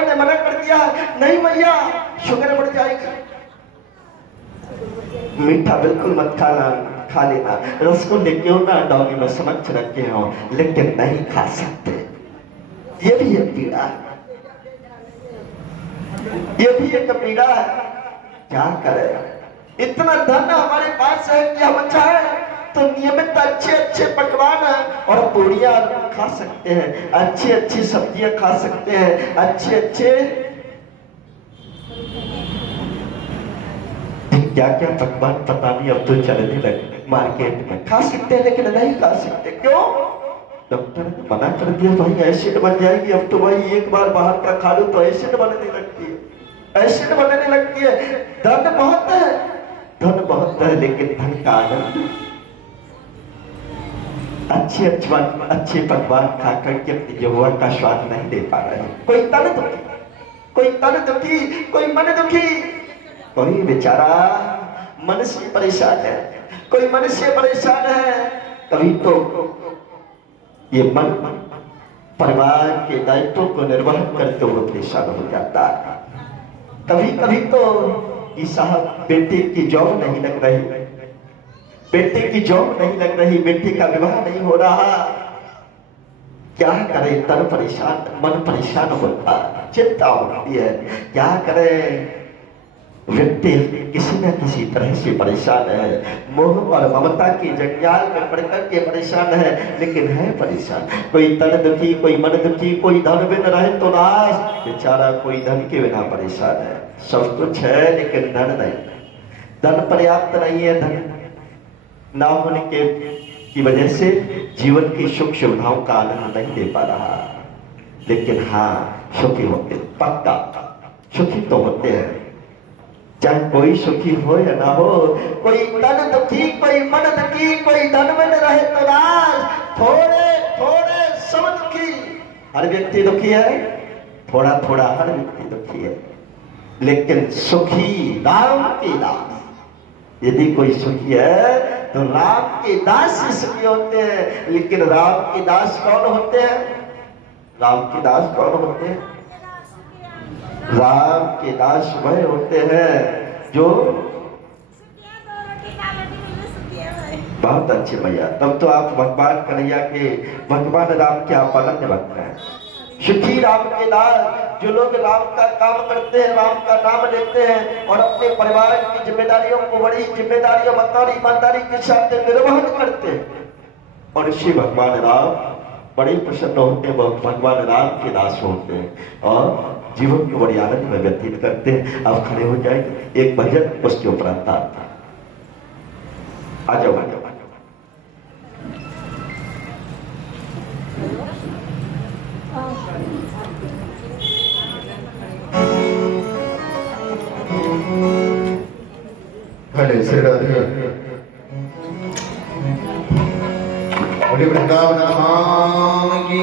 ने मना कर दिया नहीं भैया शुगर बढ़ जाएगी मीठा बिल्कुल मत खाना खा लेना रसगुल्ले क्यों ना डॉगी में समक्ष रखे हो लेकिन नहीं खा सकते। ये भी एक पीड़ा ये भी एक पीड़ा क्या करें इतना धन हमारे पास है कि हम चाहे तो नियमित अच्छे अच्छे पकवान और पूड़ियां खा सकते हैं अच्छी अच्छी सब्जियां खा सकते हैं अच्छे अच्छे क्या क्या पकवान पता नहीं अब तो चलने लगे मार्केट में खा सकते हैं लेकिन नहीं खा सकते क्यों डॉक्टर ने मना कर दिया भाई एसिड बन जाएगी अब तो भाई एक बार बाहर का खा लो तो एसिड बनने लगती है एसिड बनने लगती है। धन बहुत है लेकिन धन का आनंद अच्छे पकवान खा करके अपनी यौवन का स्वाद नहीं ले पा रहे हैं। कोई तन दुखी कोई मन दुखी कोई बेचारा मन से परेशान है कोई मन से परेशान है। कभी तो ये मन परिवार के दायित्वों को निर्वहन करते हुए परेशान हो जाता है। कभी कभी तो कि साहब बेटे की जॉब नहीं लग रही बेटे की जॉब नहीं लग रही बेटे का विवाह नहीं हो रहा क्या करे तन परेशान मन परेशान होता चिंता होती है क्या करे व्यक्ति किसी न किसी तरह से परेशान है मोह और ममता की जंजाल में पड़कर के परेशान है लेकिन है परेशान। कोई तन दुखी कोई मन दुखी कोई धन बिन रहे तो नाश बेचारा कोई धन के बिना परेशान है सब कुछ है लेकिन धन नहीं धन पर्याप्त नहीं है धन ना होने की वजह से जीवन की सुख सुविधाओं का आनंद नहीं दे पा रहा लेकिन हाँ सुखी होते पक्का सुखी तो होते हैं चाहे कोई सुखी हो या ना हो कोई तन दुखी कोई मन दुखी कोई धन में रहे तो राज थोड़े थोड़े सब दुखी हर व्यक्ति दुखी है थोड़ा थोड़ा हर व्यक्ति दुखी है लेकिन सुखी राम के दास यदि कोई सुखी है तो राम के दास से सुखी होते हैं। लेकिन राम के दास कौन होते हैं राम के दास कौन होते हैं राम के दास वह होते हैं जो बहुत अच्छे भैया तब तो आप भगवान कन्हैया के भगवान राम के आप अनन्य भक्त हैं सुखी राम के दास जो लोग राम का काम करते हैं राम का नाम लेते हैं और अपने परिवार की जिम्मेदारियों को बड़ी जिम्मेदारी और ईमानदारी के साथ निर्वहन करते हैं और इसी भगवान राम बड़े प्रसन्न होते हैं भगवान राम के दास होते हैं और जीवन को बड़ी आनंद में व्यतीत करते हैं। आप खड़े हो जाएंगे एक भजन उसके उपरांत आ जाओ भले से राधे वृंदावन धाम की